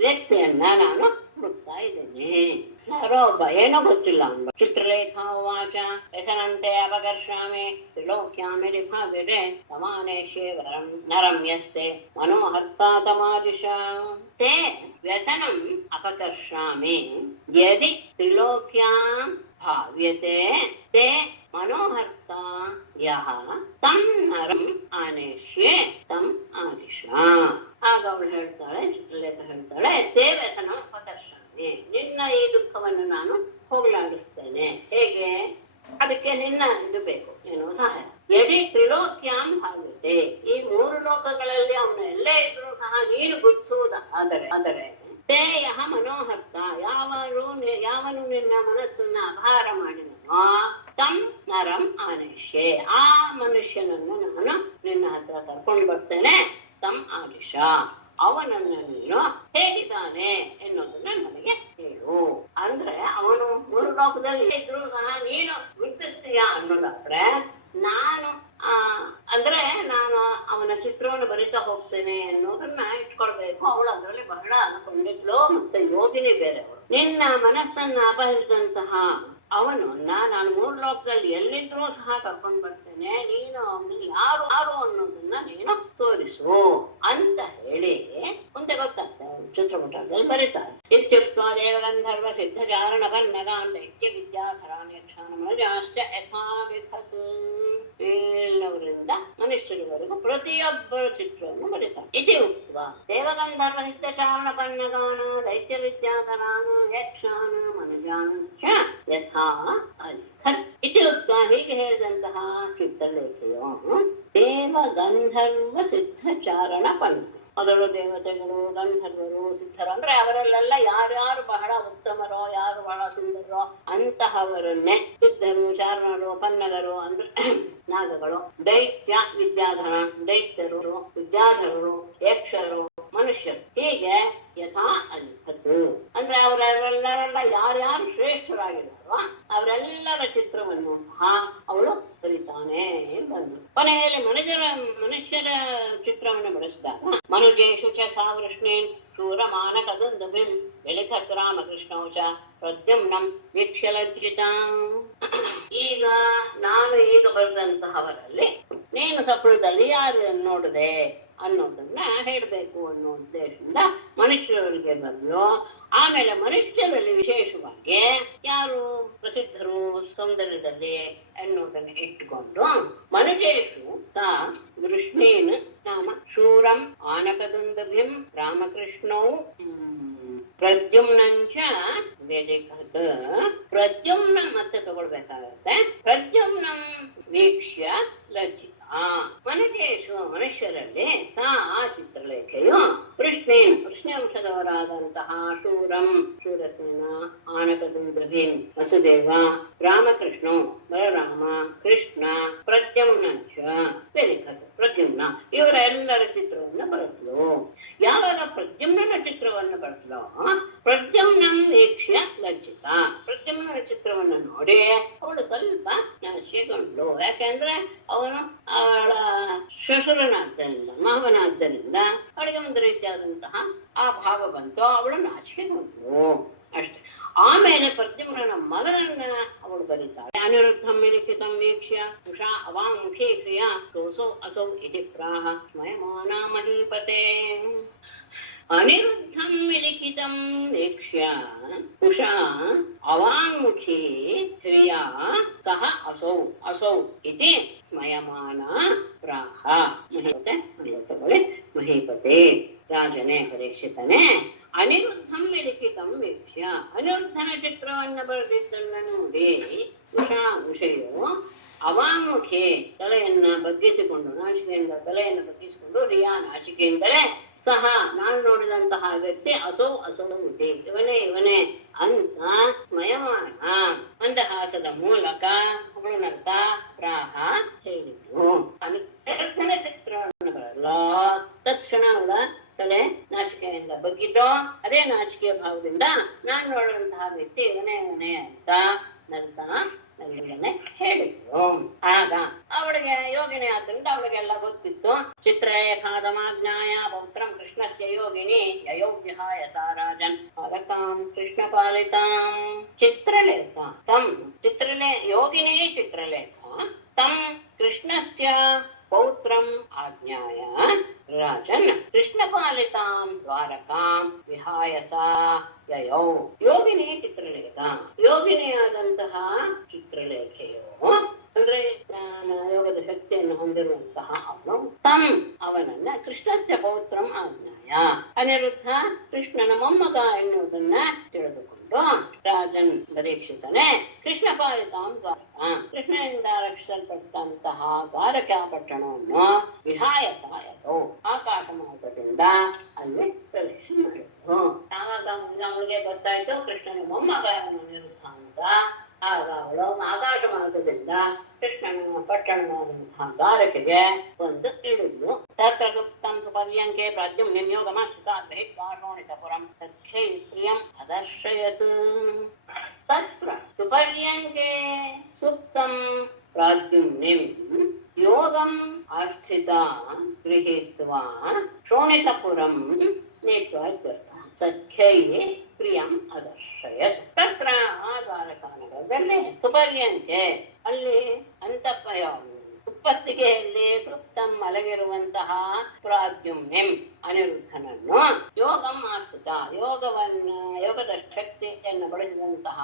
ವ್ಯಕ್ತಿಯನ್ನ ನಾನು ಹುಡುಕ್ತಾ ಇದ್ದೇನೆ. ಯಾರೋ ಒಬ್ಬ ಏನೋ ಗೊತ್ತಿಲ್ಲ ಅವನು. ಚಿತ್ರಲೇಖಾ ಉವಾಚ ವ್ಯಸನಂತೆ ಅಪಕರ್ಷಾಮಿ ತ್ರಿಲೋಕ್ಯಾಮಿ ವಿಭಾವ್ಯತೆ ಸಮಾನೇಶ್ವೇ ವರಂ ನರಮ್ಯಸ್ತೆ ಮನೋಹರ್ತಾ ತಮಾದಿಶ. ತೇ ವ್ಯಸನಂ ಅಪಕರ್ಷಾಮಿ ಯದಿ ತ್ರಿಲೋಕ್ಯಾಂ ಭಾವ್ಯತೆ ತೇ ಮನೋಹರ್ತ ಯಹ ತಂ ನರಂ ಆನೇಶ್ಯೆ ತಂ ಆದಿಶ. ಆಗ ಅವಳು ಹೇಳ್ತಾಳೆ, ಚಿತ್ರಲೇಖ ಹೇಳ್ತಾಳೆ, ತೇ ವ್ಯಸನ ಅಪಕರ್ಷಾಮಿ, ನಿನ್ನ ಈ ದುಃಖವನ್ನು ನಾನು ಹೋಗಲಾಡಿಸ್ತೇನೆ. ಹೇಗೆ? ಅದಕ್ಕೆ ನಿನ್ನ ಇದು ಬೇಕು, ಏನೋ ಸಹಾಯ. ಯದಿ ತ್ರಿಲೋಕ್ಯಾಂ ಭಾವ್ಯತೆ, ಈ 3 ಲೋಕಗಳಲ್ಲಿ ಅವನು ಎಲ್ಲೇ ಇದ್ರೂ ಸಹ ನೀನು ಗುರುತಿಸುವುದಾದರೆ ತೇ ಯಹ ಮನೋಹರ್ತ, ಯಾವನು ನಿನ್ನ ಮನಸ್ಸನ್ನ ಅಪಹಾರ ಮಾಡಿದನೋ ತಂ ನರಂ ಆನೇಶ್ಯೆ, ಆ ಮನುಷ್ಯನನ್ನು ನಾನು ನಿನ್ನ ಹತ್ರ ಕರ್ಕೊಂಡು ಬರ್ತೇನೆ. ತಂ ಆದಿಶ, ಅವನನ್ನು ನೀನು ಹೇಗಿದ್ದಾನೆ ಎನ್ನುವುದನ್ನ ನನಗೆ ಹೇಳು. ಅಂದ್ರೆ ಅವನು 3 ಲೋಕದಲ್ಲಿ ಇದ್ರೂ ಸಹ ನೀನು ಗುರುತಿಸ್ತೀಯಾ ಅನ್ನೋದಾದ್ರೆ, ನಾನು ಅವನ ಚಿತ್ರವನ್ನು ಬರಿತಾ ಹೋಗ್ತೇನೆ ಅನ್ನೋದನ್ನ ಇಟ್ಕೊಳ್ಬೇಕು. ಅವಳು ಅದರಲ್ಲಿ ಬಹಳ ಅನ್ಕೊಂಡಿದ್ಲು, ಮತ್ತೆ ಯೋಗಿನಿ ಬೇರೆ ಅವಳು. ನಿನ್ನ ಮನಸ್ಸನ್ನ ಅಪಹರಿಸಿದಂತಹ ಅವನನ್ನ ನಾನು 3 ಲೋಕದಲ್ಲಿ ಎಲ್ಲಿದ್ರೂ ಸಹ ಕರ್ಕೊಂಡು ಬರ್ತೇನೆ, ನೀನು ಅವನಿಗೆ ಯಾರು ಅನ್ನೋದನ್ನ ನೀನು ತೋರಿಸು ಅಂತ ಹೇಳಿ ಮುಂದೆ ಗೊತ್ತಾಗ್ತದೆ. ಚಿತ್ರಪಟದಲ್ಲಿ ಬರೀತಾರೆ. ಇತ್ಯುಕ್ತ ದೇವಗಂಧರ್ವ ಸಿದ್ಧ ಚಾರಣ ಕನ್ನಗಾನ್ ದೈತ್ಯ ವಿದ್ಯಾಧರಾನ್ ಯಕ್ಷಾನ ಮನಜಾಶ್ಚ ಯಥಾ ವಿಧತ್. ಎಲ್ಲವರಿಂದ ಮನುಷ್ಯರವರೆಗೂ ಪ್ರತಿಯೊಬ್ಬರ ಚಿತ್ರವನ್ನು ಬರೀತಾರೆ. ಇತಿ ಉಕ್ತ ದೇವಗಂಧರ್ವ ಸಿದ್ಧ ಚಾರಣ ಕನ್ನಗಾನ ದೈತ್ಯ ವಿದ್ಯಾಧರಾನ ಯಕ್ಷಾನ ಮನಜ ಕಾರ್ಯಾಂಚ ಯಥಾ ಅಲಿಖತ್ ಇತಿ ಉಕ್ತ. ಹೀಗೆ ಹೇಳಿದಂತಹ ಚಿತ್ರಲೇಖೆಯು ದೇವ ಗಂಧರ್ವ ಸಿದ್ಧ ಚಾರಣ ಪಂಥ. ಮೊದಲು ದೇವತೆಗಳು, ಗಂಧರ್ವರು, ಸಿದ್ಧರು ಅಂದ್ರೆ ಅವರಲ್ಲೆಲ್ಲ ಯಾರ್ಯಾರು ಬಹಳ ಉತ್ತಮರೋ, ಯಾರು ಬಹಳ ಸುಂದರರೋ ಅಂತಹವರನ್ನೇ ಸಿದ್ಧರು, ಚಾರಣರು, ಪನ್ನಗರು ಅಂದ್ರೆ ನಾಗಗಳು, ದೈತ್ಯ ವಿದ್ಯಾಧರ, ದೈತ್ಯರು, ವಿದ್ಯಾಧರರು, ಯಕ್ಷರು, ಮನುಷ್ಯರು, ಹೀಗೆ ಯಥಾ ಅಲಿಖತ್ ಅಂದ್ರೆ ಅವರೆಲ್ಲರೆಲ್ಲ ಯಾರ್ಯಾರು ಶ್ರೇಷ್ಠರಾಗಿದ್ದಾರೋ ಅವರೆಲ್ಲರ ಚಿತ್ರವನ್ನು ಸಹ ಅವಳು ಬರಿತಾನೆ ಬಂದು ಕೊನೆಯಲ್ಲಿ ಮನುಷ್ಯರ ಚಿತ್ರವನ್ನು ಬಳಸಿದಾಗ ಮನುಜೇಶು ಚ ಸಾವೃಷ್ಣೇನ್ ಶೂರ ಮಾನಕದುಂದುಭಿಂ ವೆಲಿಖತ್ ರಾಮಕೃಷ್ಣೌ ಚ ಪ್ರದ್ಯುಮ್ನಂ ವೀಕ್ಷ್ಯ ಲಜ್ಜಿತಾಂ. ಈಗ ನಾನು ಈಗ ಬರೆದಂತಹವರಲ್ಲಿ ನೀನು ಸಫಲದಲ್ಲಿ ಯಾರು ನೋಡಿದೆ ಅನ್ನೋದನ್ನ ಹೇಳಬೇಕು ಅನ್ನೋ ಉದ್ದೇಶದಿಂದ ಮನುಷ್ಯರಿಗೆ ಬದಲು ಆಮೇಲೆ ಮನುಷ್ಯರಲ್ಲಿ ವಿಶೇಷವಾಗಿ ಯಾರು ಪ್ರಸಿದ್ಧರು ಸೌಂದರ್ಯದಲ್ಲಿ ಅನ್ನೋದನ್ನು ಇಟ್ಟುಕೊಂಡು ಮನುಜೇಶು ಸಾ ವೃಷ್ಣೇನ್ ನಾಮ ಶೂರಂ ಆನಕದುಂದುಭಿಂ ರಾಮಕೃಷ್ಣೌ ಪ್ರದ್ಯುಮ್ನಂಚ ವೆಲಿಖತ್. ಪ್ರದ್ಯುಮ್ನ ಮತ್ತೆ ತಗೊಳ್ಬೇಕಾಗತ್ತೆ. ಪ್ರದ್ಯುಮ್ನಂ ವೀಕ್ಷ್ಯ ಲಜ್ಜಿತ. ಮನುಜೇಶು ಮನುಷ್ಯರಲ್ಲಿ ಸಾ ಆ ಚಿತ್ರಲೇಖೆಯು ಕೃಷ್ಣೇ ವಂಶದವರಾದಂತಹ ಶೂರಂ ಶೂರಸೇನ, ಆನಕದುಂದುಭಿಂ ವಸುದೇವ, ರಾಮಕೃಷ್ಣ, ಬಲರಾಮ, ಕೃಷ್ಣ, ಪ್ರದ್ಯುಮ್ನಂಚ ವೆಲಿಖತ್. ಪ್ರದ್ಯುಮ್ನ ಇವರೆಲ್ಲರ ಚಿತ್ರವನ್ನು ಬರೆದ್ಲು. ಯಾವಾಗ ಪ್ರದ್ಯುಮ್ನ ಚಿತ್ರವನ್ನು ಬರೆದ್ಲು ಪ್ರದ್ಯುಮ್ನಂ ವೀಕ್ಷ್ಯ ಲಜ್ಜಿತ. ಪ್ರದ್ಯುಮ್ನ ಚಿತ್ರವನ್ನು ನೋಡಿ ಅವಳು ಸ್ವಲ್ಪ ನಾಚಿಕೆಗೊಂಡ್ಳು. ಯಾಕೆಂದ್ರೆ ಅವನು ಅವಳ ಶ್ವಶುರನಾದ್ದರಿಂದ, ಮಾವನಾದ್ದರಿಂದ ಅವಳಿಗೆ ಒಂದು ರೀತಿಯಾದಂತಹ ಆ ಭಾವ ಬಂತು. ಅವಳು ನಾಚಿಕೆಗೊಂಡ್ಳು ಅಷ್ಟೆ. ಆಮೇಲೆ ಪ್ರದ್ಯುಮ್ನ ಮಗನನ್ನ ಅವಳು ಬರೀತಾಳೆ. ಅನಿರುದ್ಧಂ ಲಿಖಿತಂ ವೀಕ್ಷ್ಯ ಉಷಾ ಅವಾಮುಖೇ ಕ್ರಿಯಾ ಸೋಸೋ ಅಸೌ ಇತಿ ಪ್ರಾಹ ಸ್ಮಯಮಾನ ಮಹೀಪತೆ. ಅನಿರುದ್ಧಂ ಲಿಖಿತಂ ವೀಕ್ಷ್ಯ ಉಷಾ ಅವಾಂಗುಖಿ ಕ್ರಿಯಾ ಸಹ ಅಸೌ ಅಸೌ ಇತಿ ಸ್ಮಯಮಾನ ಪ್ರಾಹ. ಮಹೀಪತೆ ರಾಜನೇ, ಪರೀಕ್ಷಿತನೇ, ಅನಿರುದ್ಧಂ ಲಿಖಿತಂ ವೀಕ್ಷ್ಯ ಅನಿರುದ್ಧನ ಚಿತ್ರವನ್ನು ಬರೆದಿದ್ದನ್ನ ನೋಡಿ ಉಷೆಯು ಅವಾಂಗುಖಿ ತಲೆಯನ್ನ ಬಗ್ಗಿಸಿಕೊಂಡು, ನಾಚಿಕೆಯಿಂದ ತಲೆಯನ್ನು ಬಗ್ಗಿಸಿಕೊಂಡು, ರಿಯಾ ನಾಚಿಕೆಯಿಂದಲೇ ಸಹ ನಾನು ನೋಡಿದಂತಹ ವ್ಯಕ್ತಿ ಅಸೌ ಇದೆ, ಇವನೇ ಅಂತ ಸ್ಮಯಮಾನ ಮಂದಹಾಸದ ಮೂಲಕ ಅವಳು ನಗ್ತಾ ಪ್ರಾಹ ಹೇಳಿದ್ರು. ಅನಿರುದ್ಧನ ಚಿತ್ರವನ್ನು ಬರಲ್ಲ. ತತ್ಕ್ಷಣ ಅವಳ ತಲೆ ನಾಚಿಕೆಯಿಂದ ಬಗ್ಗಿದ್ದು. ಅದೇ ನಾಚಿಕೆಯ ಭಾವದಿಂದ ನಾನು ನೋಡುವಂತಹ ವ್ಯಕ್ತಿ ಇವನೇ ಅಂತ ನಗ್ತಾ ನಲ್ಲನೆ ಹೇಳಿದ್ರು. ಆಗ ಅವಳಿಗೆ ಯೋಗಿನಿ ಆದ್ದರಿಂದ ಅವಳಿಗೆಲ್ಲ ಗೊತ್ತಿತ್ತು. ಚಿತ್ರಲೇಖಾದಮಾಜ್ಞಾಯ ಪೌತ್ರಂ ಕೃಷ್ಣಸ್ಯ ಯೋಗಿನಿ ಯಯೋಗ್ಯಹಾಯ ಸಾರಾಜನ್ ಪಾಲಕಾಂ ಕೃಷ್ಣ ಪಾಲಿತಾಂ. ಚಿತ್ರಲೇಖ ತಂ ಯೋಗಿನಿ ಚಿತ್ರಲೇಖ ತಂ ಕೃಷ್ಣಸ್ಯ ಪೌತ್ರಂ ಆಜ್ಞಾಯ ರಾಜನ್ ಕೃಷ್ಣ ಪಾಲಿತಾಂ ದ್ವಾರಕಾಂ ವಿಹಾಯ ಸಾ ಯಯೌ. ಯೋಗಿನಿ ಚಿತ್ರಲೇಖ, ಯೋಗಿನಿಯಾದಂತಹ ಚಿತ್ರಲೇಖೆಯು ಅಂದ್ರೆ ಯೋಗದ ಶಕ್ತಿಯನ್ನು ಹೊಂದಿರುವಂತಹ ಅವನು ತಂ ಅವನನ್ನ ಕೃಷ್ಣಸ್ಯ ಪೌತ್ರಂ ಆಜ್ಞಾಯ ಅನಿರುದ್ಧ ಕೃಷ್ಣನ ಮೊಮ್ಮಗ ಎನ್ನುವುದನ್ನ ತಿಳಿದುಕೊಂಡು ರಾಜನ್ ಪರೀಕ್ಷಿತನೇ ಕೃಷ್ಣ ಪಾಲಿತಾಂ ದ್ವಾರಕ ಕೃಷ್ಣನಿಂದ ರಕ್ಷಿಸಲ್ಪಟ್ಟಂತಹ ದ್ವಾರಕಾ ಪಟ್ಟಣವನ್ನು ವಿಹಾಯ ಸಾಯತು ಆಕಾಶ ಮಾರ್ಗದಿಂದ ಅಲ್ಲಿ ಪ್ರವೇಶ ಮಾಡಿದ್ರು. ಯಾವಾಗ ಅವಳಿಗೆ ಗೊತ್ತಾಯ್ತು ಕೃಷ್ಣನ ಮೊಮ್ಮಗ ಅನಿರುದ್ಧ ಅಂತ, ಆಗ ಅವಳು ಆಕಾಶ ಮಾರ್ಗದಿಂದ ಕೃಷ್ಣನ ಪಟ್ಟಣವಾದಂತಹ ದ್ವಾರಕೆಗೆ ಒಂದು ಇಳಿದ್ಲು. ತತ್ರ ಸುಪ್ತಂ ಸುಪರ್ಯಂಕೆ ಪ್ರದ್ಯುಮ್ನ ಯೋಗಮಸ್ತಾಪುರಂ ತಕ್ಷೈ ಪ್ರಿಯಂ ಅದರ್ಶಯತು. ತತ್ರ ಸುಪರ್ಯಂಕೆ ಸುಪ್ತಂ ಪ್ರಾದ್ಯುಮ್ನಿಂ ಯೋಗಂ ಆಸ್ಥಿತ ಗೃಹೀತ್ವಾ ಶೋಣಿತಪುರಂ ನೇತ್ವಾ ಇತ್ಯರ್ಥ. ಸಖ್ಯೈ ಪ್ರಿಯಂ ಅದರ್ಶಯತ್. ತತ್ರ ಆ ದ್ವಾರಕಾನಗರದಲ್ಲಿ ಸುಪರ್ಯಂಕೆ ಅಲ್ಲಿ ಉತ್ಪತ್ತಿಗೆಯಲ್ಲಿ ಸುಪ್ತಂ ಮಲಗಿರುವಂತಹ ಪ್ರಾದ್ಯುಮ್ನಿಂ ಅನಿರುದ್ಧನನ್ನು ಯೋಗಂ ಆಶ್ರಿತ ಯೋಗದ ಶಕ್ತಿಯನ್ನು ಬಳಸಿದಂತಹ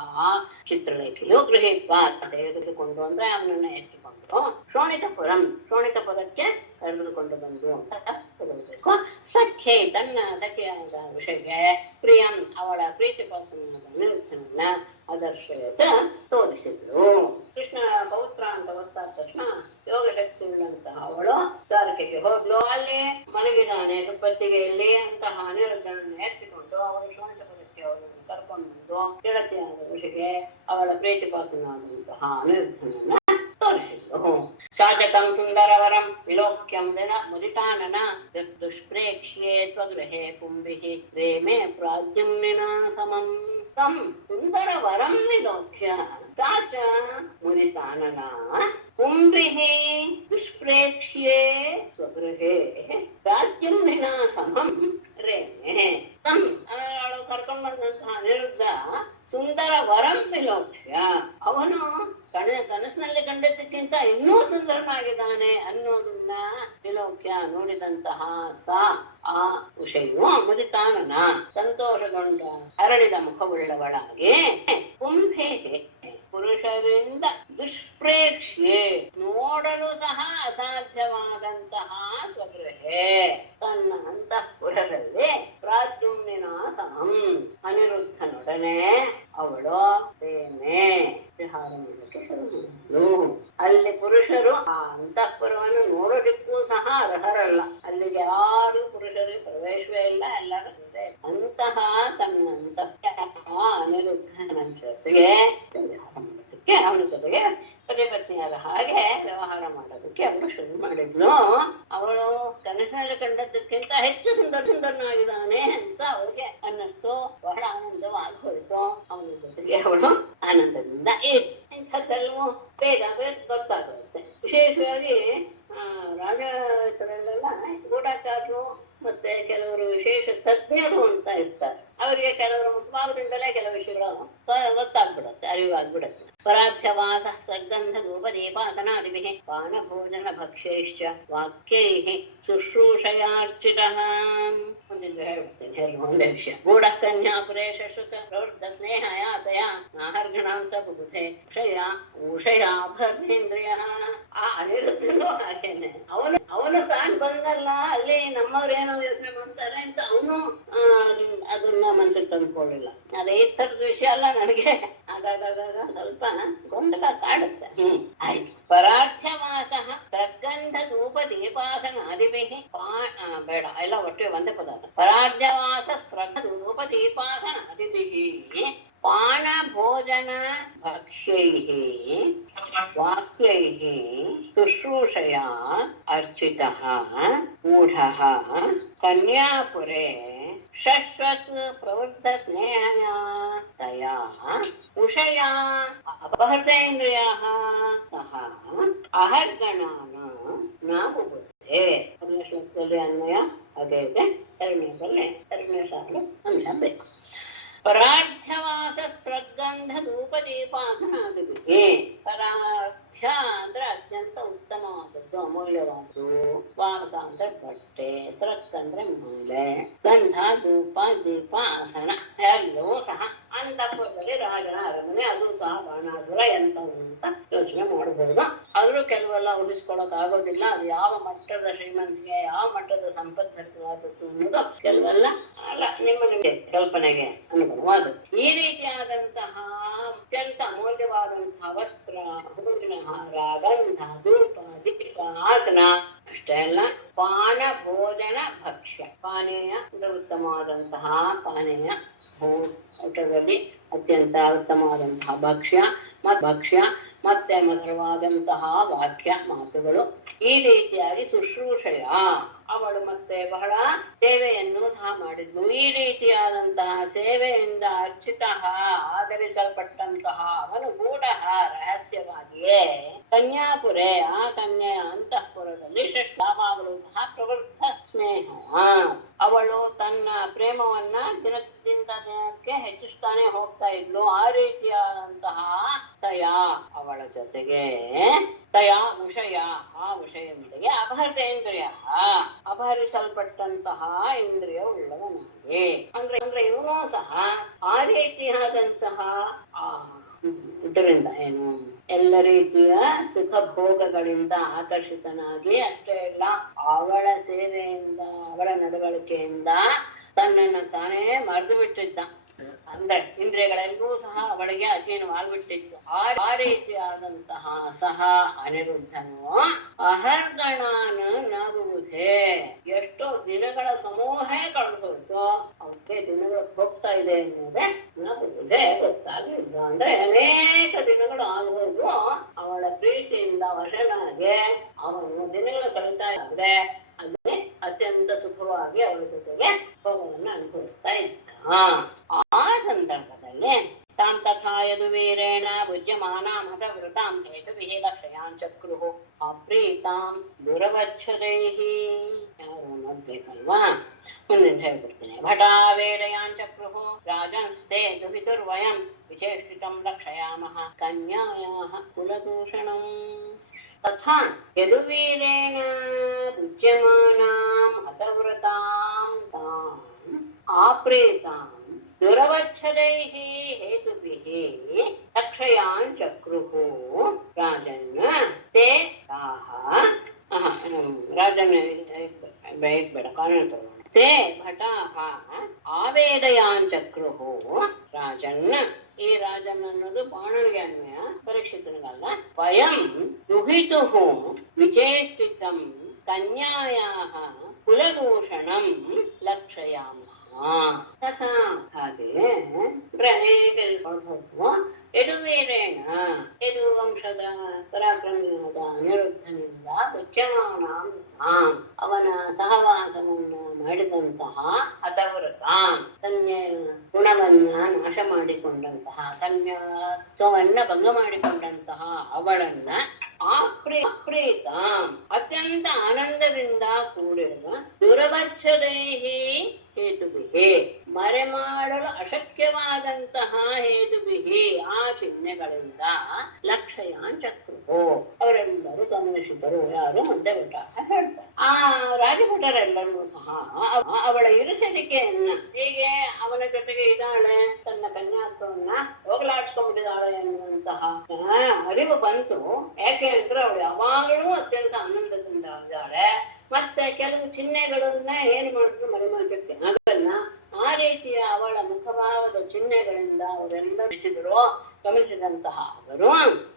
ಚಿತ್ರಲೇಖೆಯು ಗೃಹೀತ್ವ ತೆಗೆದುಕೊಂಡು ಅಂದ್ರೆ ಅವನನ್ನ ಎತ್ತಿಕೊಂಡು ಶೋಣಿತಪುರಕ್ಕೆ ಕರೆದುಕೊಂಡು ಬಂದು ಅಂತ ತಗೊಳ್ಬೇಕು. ಸಖ್ಯೆ ತನ್ನ ಸಖಿಯಾದ ವಿಷಯಕ್ಕೆ ಪ್ರಿಯಂ ಅವಳ ಪ್ರೀತಿ ಪಾತ್ರನಾದ ಅನಿರುದ್ಧನನ್ನ ಅದರ್ಶಯತ ತೋರಿಸಿದ್ರು. ಕೃಷ್ಣ ಪೌತ್ರ ಅಂತ ಗೊತ್ತಾದ ತಕ್ಷಣ ಯೋಗಶಕ್ತಿ ಉಳ್ಳಂತಹ ಅವಳು ದ್ವಾರಕೆಗೆ ಹೋದ್ಲು. ಅಲ್ಲಿ ಮಲಗಿದಾನೆ ಸುಪ್ಪತ್ತಿಗೆಯಲ್ಲಿ ಅಂತಹ ಅನಿರುದ್ಧನನ್ನು ಎತ್ತಿಕೊಂಡು ಅವಳು ಶ್ವಾಸಪದಕ್ಕೆ ಅವಳನ್ನು ಕರ್ಕೊಂಡು ಬಂದು ಗೆಳತಿಯಾದ ಋಷಿಗೆ ಅವಳ ಪ್ರೀತಿಪಾತ್ರನಾದಂತಹ ಅನಿರುದ್ಧನನ್ನ ತೋರಿಸಿದ್ರು. ಶಾಚಕಂ ಸುಂದರವರಂ ವಿಲೋಕ್ಯಂ ದಿನ ಮುದಿತಾನನ ದುಷ್ಪ್ರೇಕ್ಷ್ಯೆ ಸ್ವಗೃಹೇ ಪುಂಭಿಃ ರೇಮೆ ಪ್ರಾಜ್ಞಮ್ನಿನ ಸಮಂ ತಂ ಸುಂದರವರಂ ವಿಲೋಕ್ಯ ಸಾಚ ಮುದಿತಾನನ ಪುಂಭಿಃ ದುಷ್ಪ್ರೇಕ್ಷ್ಯೆ ಸ್ವಗೃಹೇ ಪ್ರಾಜ್ಞಮ್ನಿನ ಸಮಂ ರೇಮೆ ತಂ ಅವಳು ಕರ್ಕೊಂಡು ಬಂದಂತಹ ಅನಿರುದ್ಧ ಸುಂದರ ವರಂ ವಿಲೋಕ್ಯ ಅವನು ಕನಸಿನಲ್ಲಿ ಕಂಡದ್ದಕ್ಕಿಂತ ಇನ್ನೂ ಸುಂದರನಾಗಿದ್ದಾನೆ ಅನ್ನೋದನ್ನ ವಿಲೋಕ್ಯ ನೋಡಿದಂತಹ ಆ ವಿಷಯವು ಮುದಿತಾನನ ಸಂತೋಷಗೊಂಡ ಅರಳಿದ ಮುಖವುಳ್ಳವಳಾಗಿ ಕುಂಭೆ ಪುರುಷರಿಂದ ದುಷ್ಪ್ರೇಕ್ಷ್ಯೆ ನೋಡಲು ಸಹ ಅಸಾಧ್ಯವಾದಂತಹ ಸ್ವಗೃಹೆ ತನ್ನ ಅಂತಃಪುರದಲ್ಲಿ ಪ್ರಾಜ್ಞಮ್ನಿನ ಸಮಂ ಅನಿರುದ್ಧನೊಡನೆ ಅವಳು ಪ್ರೇಮೆ ವಿಹಾರ ಮಾಡಲಿಕ್ಕೆ ಶುರು ಮಾಡಿದ್ಲು. ಅಲ್ಲಿ ಪುರುಷರು ಆ ಅಂತಃಪುರವನ್ನು ನೋಡೋದಿಕ್ಕೂ ಸಹ ಅರ್ಹರಲ್ಲ. ಅಲ್ಲಿಗೆ ಯಾರು ಪುರುಷರಿಗೆ ಪ್ರವೇಶವೇ ಇಲ್ಲ, ಎಲ್ಲರೂ ಅಂತಹ ತನ್ನ ಅಂತಃ ಅನಿರುದ್ಧನ ಜೊತೆಗೆ ವ್ಯವಹಾರ ಮಾಡೋದಕ್ಕೆ ಅವನ ಜೊತೆಗೆ ಪತಿಪತ್ನಿಯಾದ ಹಾಗೆ ವ್ಯವಹಾರ ಮಾಡೋದಕ್ಕೆ ಅವಳು ಶುರು ಮಾಡಿದ್ಲು. ಅವಳು ಕನಸಿನಲ್ಲಿ ಕಂಡದ್ದಕ್ಕಿಂತ ಹೆಚ್ಚು ಸುಂದರನಾಗಿದ್ದಾನೆ ಅಂತ ಅವಳಿಗೆ ಅನ್ನಿಸ್ತು. ಬಹಳ ಆನಂದವಾಗಿ ಹೋಯಿತು. ಅವನ ಜೊತೆಗೆ ಅವಳು ಆನಂದದಿಂದ ಇಂಥದ್ದೆಲ್ಲವೂ ಬೇಗ ಗೊತ್ತಾಗುತ್ತೆ. ವಿಶೇಷವಾಗಿ ರಾಜರಲ್ಲೆಲ್ಲ ಗೂಢಾಚಾರರು ಮತ್ತೆ ಕೆಲವರು ವಿಶೇಷ ತಜ್ಞರು ಅಂತ ಇರ್ತಾರೆ. ಅವರಿಗೆ ಕೆಲವರು ಮುಖಭಾವದಿಂದಲೇ ಕೆಲವು ವಿಷಯಗಳು ಗೊತ್ತಾಗ್ಬಿಡುತ್ತೆ, ಅರಿವಾಗ್ಬಿಡುತ್ತೆ. ಪರಾಧ್ಯವಾಸ ಸರ್ಗಂಧ ಧೂಪದೀಪಾಸನಾದಿಭಿಃ ಪಾನಭೋಜನ ಭಕ್ಷ್ಯೈಶ್ಚ ವಾಕ್ಯೈಃ ಶುಶ್ರೂಷಯಾರ್ಚಿತಃ. ಒಂದಿದ್ದು ಹೇಳ್ಬಿಡ್ತೇನೆ ಒಂದೇ ವಿಷಯ. ಗೂಢ ಕನ್ಯಾಪುರೇ ಶಶ್ರುತ ಪ್ರವೃದ್ಧ ಸ್ನೇಹಯಾತಯ ನಾಹರ್ಗಣಾಂ ಸ ಬುಧೆ ಉಷಯಾಭರ್ಣೇಂದ್ರಿಯ. ಆ ಅನಿರುದ್ಧನು ಹಾಗೇನೆ. ಅವನು ತಾನು ಬಂದಲ್ಲ, ಅಲ್ಲಿ ನಮ್ಮವ್ರೇನೋ ಯೋಚನೆ ಮಾಡ್ತಾರೆ ಅಂತ ಅವನು ಅದನ್ನ ಮನ್ಸಿಗೆ ತಂದ್ಕೊಳ್ಳಿಲ್ಲ. ಅದೇ ಥರದ ವಿಷಯ ಅಲ್ಲ. ನನಗೆ ಆಗಾಗ ಸ್ವಲ್ಪ ಗೊಂದಲ ಕಾಡುತ್ತೆ. ಆಯ್ತು. ಪರಾರ್ಥ್ಯವಾಸ ತ್ರಗಂಧ ಧೂಪ ದೀಪಾಸನಾದಿಭಿಃ ಬೇಡ, ಎಲ್ಲ ಒಟ್ಟಿಗೆ ಒಂದೇ ಪದಾರ್ಥ. ಪರಾರ್ಧ್ಯವಾಸ ಶ್ರದ್ಧ ಧೂಪ ದೀಪಾಸನಾದಿಭಿಃ ಪಾನ ಭೋಜನ ಭಕ್ಷ್ಯೈಃ ವಾಕ್ಯೈಃ ಶುಶ್ರೂಷಯಾ ಅರ್ಚಿತಃ ಊಢಃ ಕನ್ಯಾಪುರೇ ಶಶ್ವತ್ ಪ್ರವೃದ್ಧ ಸ್ನೇಹಯಾ ತಯಾ ಉಷಯಾ ಅಪಹೃತೇಂದ್ರಿಯಃ ಸಹ ಅಹರ್ಗಣಾನ ನಾಬುಬುಧೆ. ಮೊದಲನೇ ಶ್ಲೋಕದಲ್ಲಿ ಅನ್ವಯ ಹಾಗೆ ಇದೆ, ಎರಡನೇ ಸಾಲು ಅಂಶ ಬೇಕು. ಪರಾರ್ಥ್ಯವಾಸ ಶ್ರದ್ಗಂಧ ಧೂಪ ದೀಪಾಸನಾದಿಭಿಃ. ಪರಾರ್ಥ್ಯ ಅಂದ್ರೆ ಅತ್ಯಂತ ಉತ್ತಮವಾದದ್ದು, ಅಮೂಲ್ಯವಾದದ್ದು. ವಾಸ ಅಂದ್ರೆ ಬಟ್ಟೆ, ಶ್ರಕ್ ಅಂದ್ರೆ ಮಾಲೆ, ಗಂಧ ಧೂಪ ದೀಪ ಆಸನ ಎಲ್ಲವೂ ಸಹ ಅಂತಃಪುರದಲ್ಲಿ ರಾಜನ ಅರಮನೆ. ಅದು ಸಹ ಬಾಣಾಸುರ ಎಂಥವು ಅಂತ ಯೋಚನೆ ಮಾಡಬಹುದು. ಆದ್ರೂ ಕೆಲವೆಲ್ಲ ಉಳಿಸ್ಕೊಳಕ್ ಆಗೋದಿಲ್ಲ. ಅದು ಯಾವ ಮಟ್ಟದ ಶ್ರೀಮಂತಿಗೆ, ಯಾವ ಮಟ್ಟದ ಸಂಪದ್ಭರಿತವಾದದ್ದು ಅನ್ನೋದು ಕೆಲವೆಲ್ಲ ಅಲ್ಲ, ನಿಮಗೆ ಕಲ್ಪನೆಗೆ ಅನುಗುಣವಾದದ್ದು. ಈ ರೀತಿಯಾದಂತಹ ಅತ್ಯಂತ ಅಮೂಲ್ಯವಾದಂತಹ ವಸ್ತ್ರ, ಹೂವಿನ ಹಾರ, ಗಂಧ, ಧೂಪ, ದೀಪ, ಆಸನ ಅಷ್ಟೇ ಅಲ್ಲ, ಪಾನ ಭೋಜನ ಭಕ್ಷ್ಯ. ಪಾನೀಯ ಅಂದ್ರೆ ಉತ್ತಮವಾದಂತಹ ಪಾನೀಯ, ಊಟದಲ್ಲಿ ಅತ್ಯಂತ ಉತ್ತಮವಾದಂತಹ ಭಕ್ಷ್ಯ ಮತ್ತೆ ಮಧುರವಾದಂತಹ ವಾಕ್ಯ ಮಾತುಗಳು. ಈ ರೀತಿಯಾಗಿ ಶುಶ್ರೂಷೆಯ ಅವಳು ಮತ್ತೆ ಬಹಳ ಸೇವೆಯನ್ನು ಸಹ ಮಾಡಿದ್ಲು. ಈ ರೀತಿಯಾದಂತಹ ಸೇವೆಯಿಂದ ಅರ್ಚಿತ ಆಧರಿಸಲ್ಪಟ್ಟಂತಹ ಅವನು ಗೂಢ ರಹಸ್ಯವಾಗಿಯೇ ಕನ್ಯಾಪುರೆ ಆ ಕನ್ಯೆಯ ಅಂತಃಪುರದಲ್ಲಿ ಷಷ್ಠಾಮಾವಳು ಸಹ ಪ್ರವೃದ್ಧ ಸ್ನೇಹ. ಅವಳು ತನ್ನ ಪ್ರೇಮವನ್ನ ದಿನದಿಂದ ದಿನಕ್ಕೆ ಹೆಚ್ಚಿಸ್ತಾನೆ ಹೋಗ್ತಾ ಇದ್ಲು. ಆ ರೀತಿಯಾದಂತಹ ತಯಾ ಅವಳ ಜೊತೆಗೆ ತಯಾ ವಿಷಯ ಆ ವಿಷಯದೊಂದಿಗೆ ಅಪಹೃತೇಂದ್ರಿಯ ಅಪಹರಿಸಲ್ಪಟ್ಟಂತಹ ಇಂದ್ರಿಯ ಉಳ್ಳವನಾಗಿ ಅಂದ್ರೆ ಇವನು ಸಹ ಆ ರೀತಿಯಾದಂತಹ ಇದರಿಂದ ಏನು ಎಲ್ಲ ರೀತಿಯ ಸುಖ ಭೋಗಗಳಿಂದ ಆಕರ್ಷಿತನಾಗಿ ಅಷ್ಟೇ ಇಲ್ಲ, ಅವಳ ಸೇವೆಯಿಂದ ಅವಳ ನಡವಳಿಕೆಯಿಂದ ತನ್ನನ್ನು ತಾನೇ ಮರೆತು ಬಿಟ್ಟಿದ್ದ. ಅಂದ್ರೆ ಇಂದ್ರಿಯಗಳೆಲ್ಲವೂ ಸಹ ಅವಳಿಗೆ ಅಧೀನವಾಗ್ಬಿಟ್ಟಿತ್ತು. ಆ ರೀತಿಯಾದಂತಹ ಸಹ ಅನಿರುದ್ಧನು ಅಹರ್ಗಣಾನ ನಗುವುದೇ, ಎಷ್ಟೋ ದಿನಗಳ ಸಮೂಹೇ ಕಳೆದು ಹೋಯ್ತು, ಅವಕ್ಕೆ ದಿನಗಳು ಹೋಗ್ತಾ ಇದೆ ಅನ್ನೋದೇ ನಗುವುದೇ ಗೊತ್ತಾಗಲಿಲ್ಲ. ಅಂದ್ರೆ ಅನೇಕ ದಿನಗಳು ಆಗೋದು ಅವಳ ಪ್ರೀತಿಯಿಂದ ವಶನಾಗೆ ಅವನು ದಿನಗಳು ಕಳೀತಾ ಇದ್ರೆ ಅದೇ ಅತ್ಯಂತ ಸುಖವಾಗಿ ಅವಳ ಜೊತೆಗೆ ಭೋಗವನ್ನು ಅನುಭವಿಸ್ತಾ ಇದ್ದ. ಆ ಸಂದರ್ಭದಲ್ಲಿ ತಾಂ ತಥಾ ಯದುವೀರೇಣ ಭುಜ್ಯಮಾನಾಂ ಹತವೃತಾಂ ಹೇತುಭಿಃ ಲಕ್ಷಯಾಂಚಕ್ರುಃ ಅಪ್ರೀತಾಂ ದುರವಚ್ಛದೈಃ. ಯಾರು ನೋಡ್ಬೇಕಲ್ವಾ, ಮುಂದಿನ ಹೇಳ್ಬಿಡ್ತೀನಿ. ಭಟಾ ವೇದಯಾಂಚಕ್ರುಃ ರಾಜನ್ಸ್ತೆ ದುಹಿತುರ್ವಯಂ ವಿಚೇಷ್ಟಿತಂ ಲಕ್ಷಯಾಮಃ ಕನ್ಯಾಯಾಃ ಕುಲದೂಷಣಂ. ತಥಾ ಯದುವೀರೇಣ ಭುಜ್ಯಮಾನಾಂ ಹತವೃತಾಂ ತಾಂ ಆಪ್ರೇತಾಂ ದುರವಚ್ಛದೈಃ ಹೇತುಭಿಃ ಲಕ್ಷಯಾಂಚಕ್ರುಃ ರಾಜನ್ ತೇ ತಾಃ. ರಾಜನ್ ಬೇಡ ಕಾನೂನು ತಗೋಣ. ತೇ ಭಟಾಃ ಆವೇದಯಾಂಚಕ್ರುಃ ರಾಜನ್. ಈ ರಾಜನ್ ಅನ್ನೋದು ಬಾಣನಿಗೆ ಅನ್ವಯ, ಪರೀಕ್ಷಿತನಿಗಲ್ಲ. ವಯಂ ದುಹಿತುಃ ವಿಚೇಷ್ಟಿತಂ ಕನ್ಯಾಯಾಃ ಕುಲದೂಷಣಂ ಲಕ್ಷಯಾಮಃ. ತಥಾ ಹಾಗೆ ಅನೇಕ ಯದುವೀರೇಣ ಯದು ವಂಶದ ಪರಾಕ್ರಮಿಯಾದ ಅನಿರುದ್ಧನಿಂದ ಭುಜ್ಯಮಾನಾಂ ತಾಂ ಅವನ ಸಹವಾಸವನ್ನು ಮಾಡಿದಂತಹ ಹತವ್ರತಾಂ ಕನ್ಯೆ ಗುಣವನ್ನ ನಾಶ ಮಾಡಿಕೊಂಡಂತಹ ಕನ್ಯಾತ್ವವನ್ನ ಭಂಗ ಮಾಡಿಕೊಂಡಂತಹ ಅವಳನ್ನ ಅಪ್ರೀತಾಂ ಅತ್ಯಂತ ಆನಂದದಿಂದ ಕೂಡಿರುವ ದುರವಚ್ಛದೈಹಿ ಹೇತುಭಿಹಿ ಮರೆ ಮಾಡಲು ಅಶಕ್ಯವಾದಂತಹ ಹೇತುಭಿಹಿ ಆ ಚಿಹ್ನೆಗಳಿಂದ ಲಕ್ಷಯಾಂಚಕ್ರುಹು ಅವರೆಲ್ಲರೂ ಗಮನಿಸಿದರು. ಯಾರು ಮಧ್ಯಭಟ ಹೇಳ್ತಾರೆ. ಆ ರಾಜಭಟರೆಲ್ಲರೂ ಸಹ ಅವಳ ಇರಿಸಲಿಕೆಯನ್ನ, ಹೀಗೆ ಅವನ ಜೊತೆಗೆ ಇದ್ದಾಳೆ, ತನ್ನ ಕನ್ಯಾತ್ವವನ್ನ ಹೋಗಲಾಡ್ಸ್ಕೊಂಡ್ಬಿಟ್ಟಿದ್ದಾಳೆ ಎನ್ನುವಂತಹ ಅರಿವು ಬಂತು. ಯಾಕೆ ಅಂದ್ರೆ ಅವಳು ಯಾವಾಗಲೂ ಅತ್ಯಂತ ಆನಂದದಿಂದ ಇದ್ದಾಳೆ. ಮತ್ತೆ ಕೆಲವು ಚಿಹ್ನೆಗಳನ್ನ ಏನ್ ಮಾಡಿದ್ರು ಮರೆ ಮಾಡಲಿಕ್ಕೆ ಆಗಲ್ಲ. ಆ ರೀತಿಯ ಅವಳ ಮುಖಭಾವದ ಚಿಹ್ನೆಗಳಿಂದ ಅವರೆಲ್ಲ ಗಮನಿಸಿದಂತಹ ಅವರು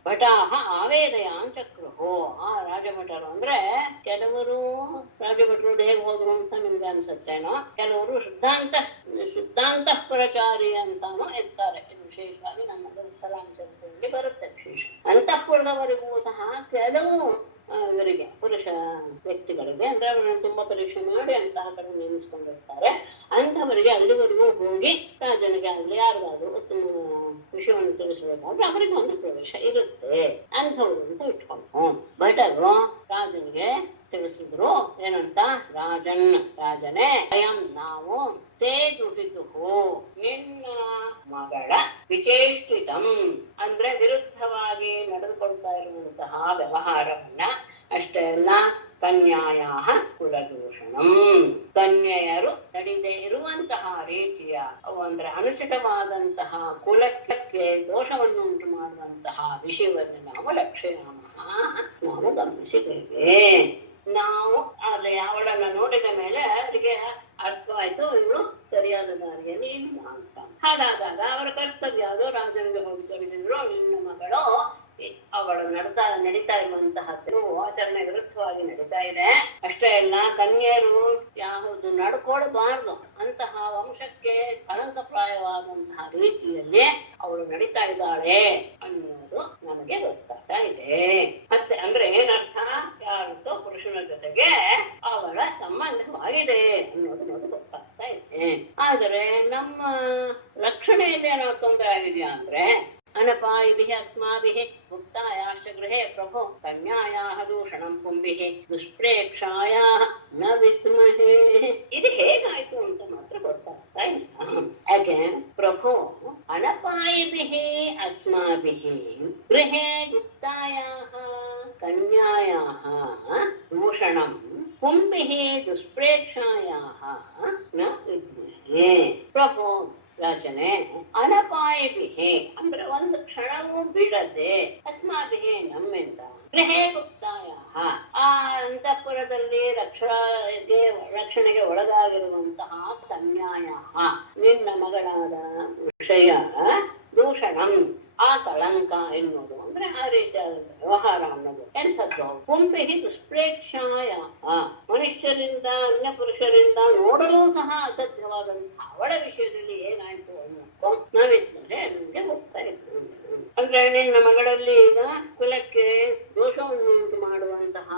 ಭಟಾಹ ಆವೇದಯಾಂಚಕ್ರುಹು. ಆ ರಾಜಭಟರು ಅಂದ್ರೆ ಕೆಲವರು ರಾಜಭಟರು ಹೇಗೆ ಹೋದ್ರು ಅಂತ ನಿಮ್ಗೆ ಅನ್ಸುತ್ತೇನೋ, ಕೆಲವರು ಶುದ್ಧಾಂತಃಪುರಚಾರಿ ಅಂತಾನು ಇರ್ತಾರೆ. ಇದು ವಿಶೇಷವಾಗಿ ನಮ್ಮ ಉತ್ತರಾಂಚಲದಲ್ಲಿ ಬರುತ್ತೆ. ವಿಶೇಷ ಅಂತಃಪುರದವರಿಗೂ ಸಹ ಕೆಲವು ಇವರಿಗೆ ಪುರುಷ ವ್ಯಕ್ತಿಗಳಿಗೆ ಅಂದ್ರೆ ಅವರನ್ನು ತುಂಬಾ ಪರೀಕ್ಷೆ ಮಾಡಿ ಅಂತಹ ಕಡೆ ನೇಮಿಸ್ಕೊಂಡಿರ್ತಾರೆ. ಅಂಥವರಿಗೆ ಅಲ್ಲಿವರೆಗೂ ಹೋಗಿ ರಾಜನಿಗೆ ಆಗಲಿ ಯಾರಿಗಾದ್ರು ಉತ್ತಮ ವಿಷಯವನ್ನು ತಿಳಿಸಬೇಕಾದ್ರೆ ಅವರಿಗೆ ಒಂದು ಪ್ರವೇಶ ಇರುತ್ತೆ. ಅಂಥವ್ರು ಅಂತ ಇಟ್ಕೊಂಡು ಭಟರು ರಾಜನಿಗೆ ತಿಳಿಸಿದ್ರು. ಏನಂತ? ರಾಜನೇ ಅಯಂ ನಾವು ತೇ ದುಹಿತುಹು ನಿನ್ನ ಮಗಳ ವಿಚೇಷ್ಟಿತಂ ಅಂದ್ರೆ ವಿರುದ್ಧವಾಗಿ ನಡೆದುಕೊಳ್ತಾ ಇರುವಂತಹ ವ್ಯವಹಾರವನ್ನ ಅಷ್ಟೇ ಅಲ್ಲ, ಕನ್ಯಾಯಾಹ ಕುಲದೂಷಣಂ ಕನ್ಯೆಯರು ನಡೀದೇ ಇರುವಂತಹ ರೀತಿಯ ಅವು ಅಂದ್ರೆ ಅನುಚಿತವಾದಂತಹ ಕುಲಕ್ಕೆ ದೋಷವನ್ನು ಉಂಟು ಮಾಡುವಂತಹ ವಿಷಯವನ್ನು ನಾವು ನಾವು ಗಮನಿಸಿದ್ದೇವೆ. ನಾವು ಅಲ್ಲಿ ಅವಳನ್ನ ನೋಡಿದ ಮೇಲೆ ಅವರಿಗೆ ಅರ್ಥವಾಯ್ತು ಇವಳು ಸರಿಯಾದ ದಾರಿಯಲ್ಲಿ ಇಲ್ಲ ಅಂತ. ಹಾಗಾದಾಗ ಅವರ ಕರ್ತವ್ಯ ಅದು ರಾಜನಿಗೆ ಹೋಗಿ ತೊಡಗಿದ್ರು. ನಿನ್ನ ಮಗಳು ಅವಳು ನಡೀತಾ ಇರುವಂತಹ ಆಚರಣೆ ವಿರುದ್ಧವಾಗಿ ನಡೀತಾ ಇದೆ. ಅಷ್ಟೇ ಅಲ್ಲ, ಕನ್ಯರು ಯಾವುದು ನಡ್ಕೊಳ್ಬಾರ್ದು ಅಂತಹ ವಂಶಕ್ಕೆ ಕಳಂಕಪ್ರಾಯವಾದಂತಹ ರೀತಿಯಲ್ಲಿ ಅವಳು ನಡೀತಾ ಇದ್ದಾಳೆ ಅನ್ನೋದು ನಮಗೆ ಗೊತ್ತಾಗ್ತಾ ಇದೆ. ಮತ್ತೆ ಅಂದ್ರೆ ಏನರ್ಥ? ಯಾರತ್ತೋ ಪುರುಷನ ಜೊತೆಗೆ ಅವಳ ಸಂಬಂಧವಾಗಿದೆ ಅನ್ನೋದು ನಮಗೆ ಗೊತ್ತಾಗ್ತಾ ಇದೆ. ಆದರೆ ನಮ್ಮ ರಕ್ಷಣೆಯಲ್ಲಿ ಏನೋ ತೊಂದರೆ ಆಗಿದೆಯಾ ಅಂದ್ರೆ ಅನಪಾಯಿಭಿಃ ಅಸ್ಮಾಭಿಃ ಮುಕ್ತಾಯಾಶ್ಚ ಗೃಹೇ ಪ್ರಭೋ ಕನ್ಯಾಯಾಃ ದೂಷಣಂ ಪುಂಭಿಃ ದುಷ್ಪ್ರೇಕ್ಷಾಯಾಃ ನ ವಿದ್ಮಹೇ. ಇದು ಹೇಗಾಯ್ತು ಅಂತ ಮಾತ್ರ ಗೊತ್ತಾಗ್ತಾ ಇಲ್ಲ. ಯಾಕೆ? ಪ್ರಭೋ ಅನಪಾಯಿಭಿಃ ಅಸ್ಮಾಭಿಃ ಗೃಹೇ ಗುಪ್ತಾಯಾಃ ಕನ್ಯಾಯಾಃ ದೂಷಣಂ ಪುಂಭಿಃ ದುಷ್ಪ್ರೇಕ್ಷಾಯಾಃ ನ ವಿದ್ಮಹೇ. ಪ್ರಭೋ ರಾಜನೇ, ಅನಪಾಯಿಭಿಹಿ ಅಂದ್ರೆ ಒಂದು ಕ್ಷಣವೂ ಬಿಡದೆ, ಅಸ್ಮಾಭಿಹಿ ನಮ್ಮಿಂದ, ಗೃಹೇ ಗುಪ್ತಾಯ ಆ ಅಂತಃಪುರದಲ್ಲಿ ರಕ್ಷಣೆಗೆ ಒಳಗಾಗಿರುವಂತಹ ಕನ್ಯಾಯ ನಿನ್ನ ಮಗಳಾದ ವಿಷಯ ದೂಷಣಂ ಆ ಕಳಂಕ ಎನ್ನುವುದು ಅಂದ್ರೆ ಆ ರೀತಿಯಾದ ವ್ಯವಹಾರ ಅನ್ನೋದು ಎಂಥದ್ದು. ಗುಂಪಿಗೆ ದುಷ್ಪ್ರೇಕ್ಷಾಯ ಮನುಷ್ಯರಿಂದ ಅನ್ಯ ಪುರುಷರಿಂದ ನೋಡಲು ಸಹ ಅಸಾಧ್ಯವಾದಂತಹ ಅವಳ ವಿಷಯದಲ್ಲಿ ಏನಾಯ್ತು ಅನ್ನೋ ನಾವಿದ್ರೆ ನಮ್ಗೆ ಹೋಗ್ತಾ ಇತ್ತು. ಅಂದ್ರೆ ನಿನ್ನ ಮಗಳಲ್ಲಿ ಈಗ ಕುಲಕ್ಕೆ ದೋಷವನ್ನು ಉಂಟು ಮಾಡುವಂತಹ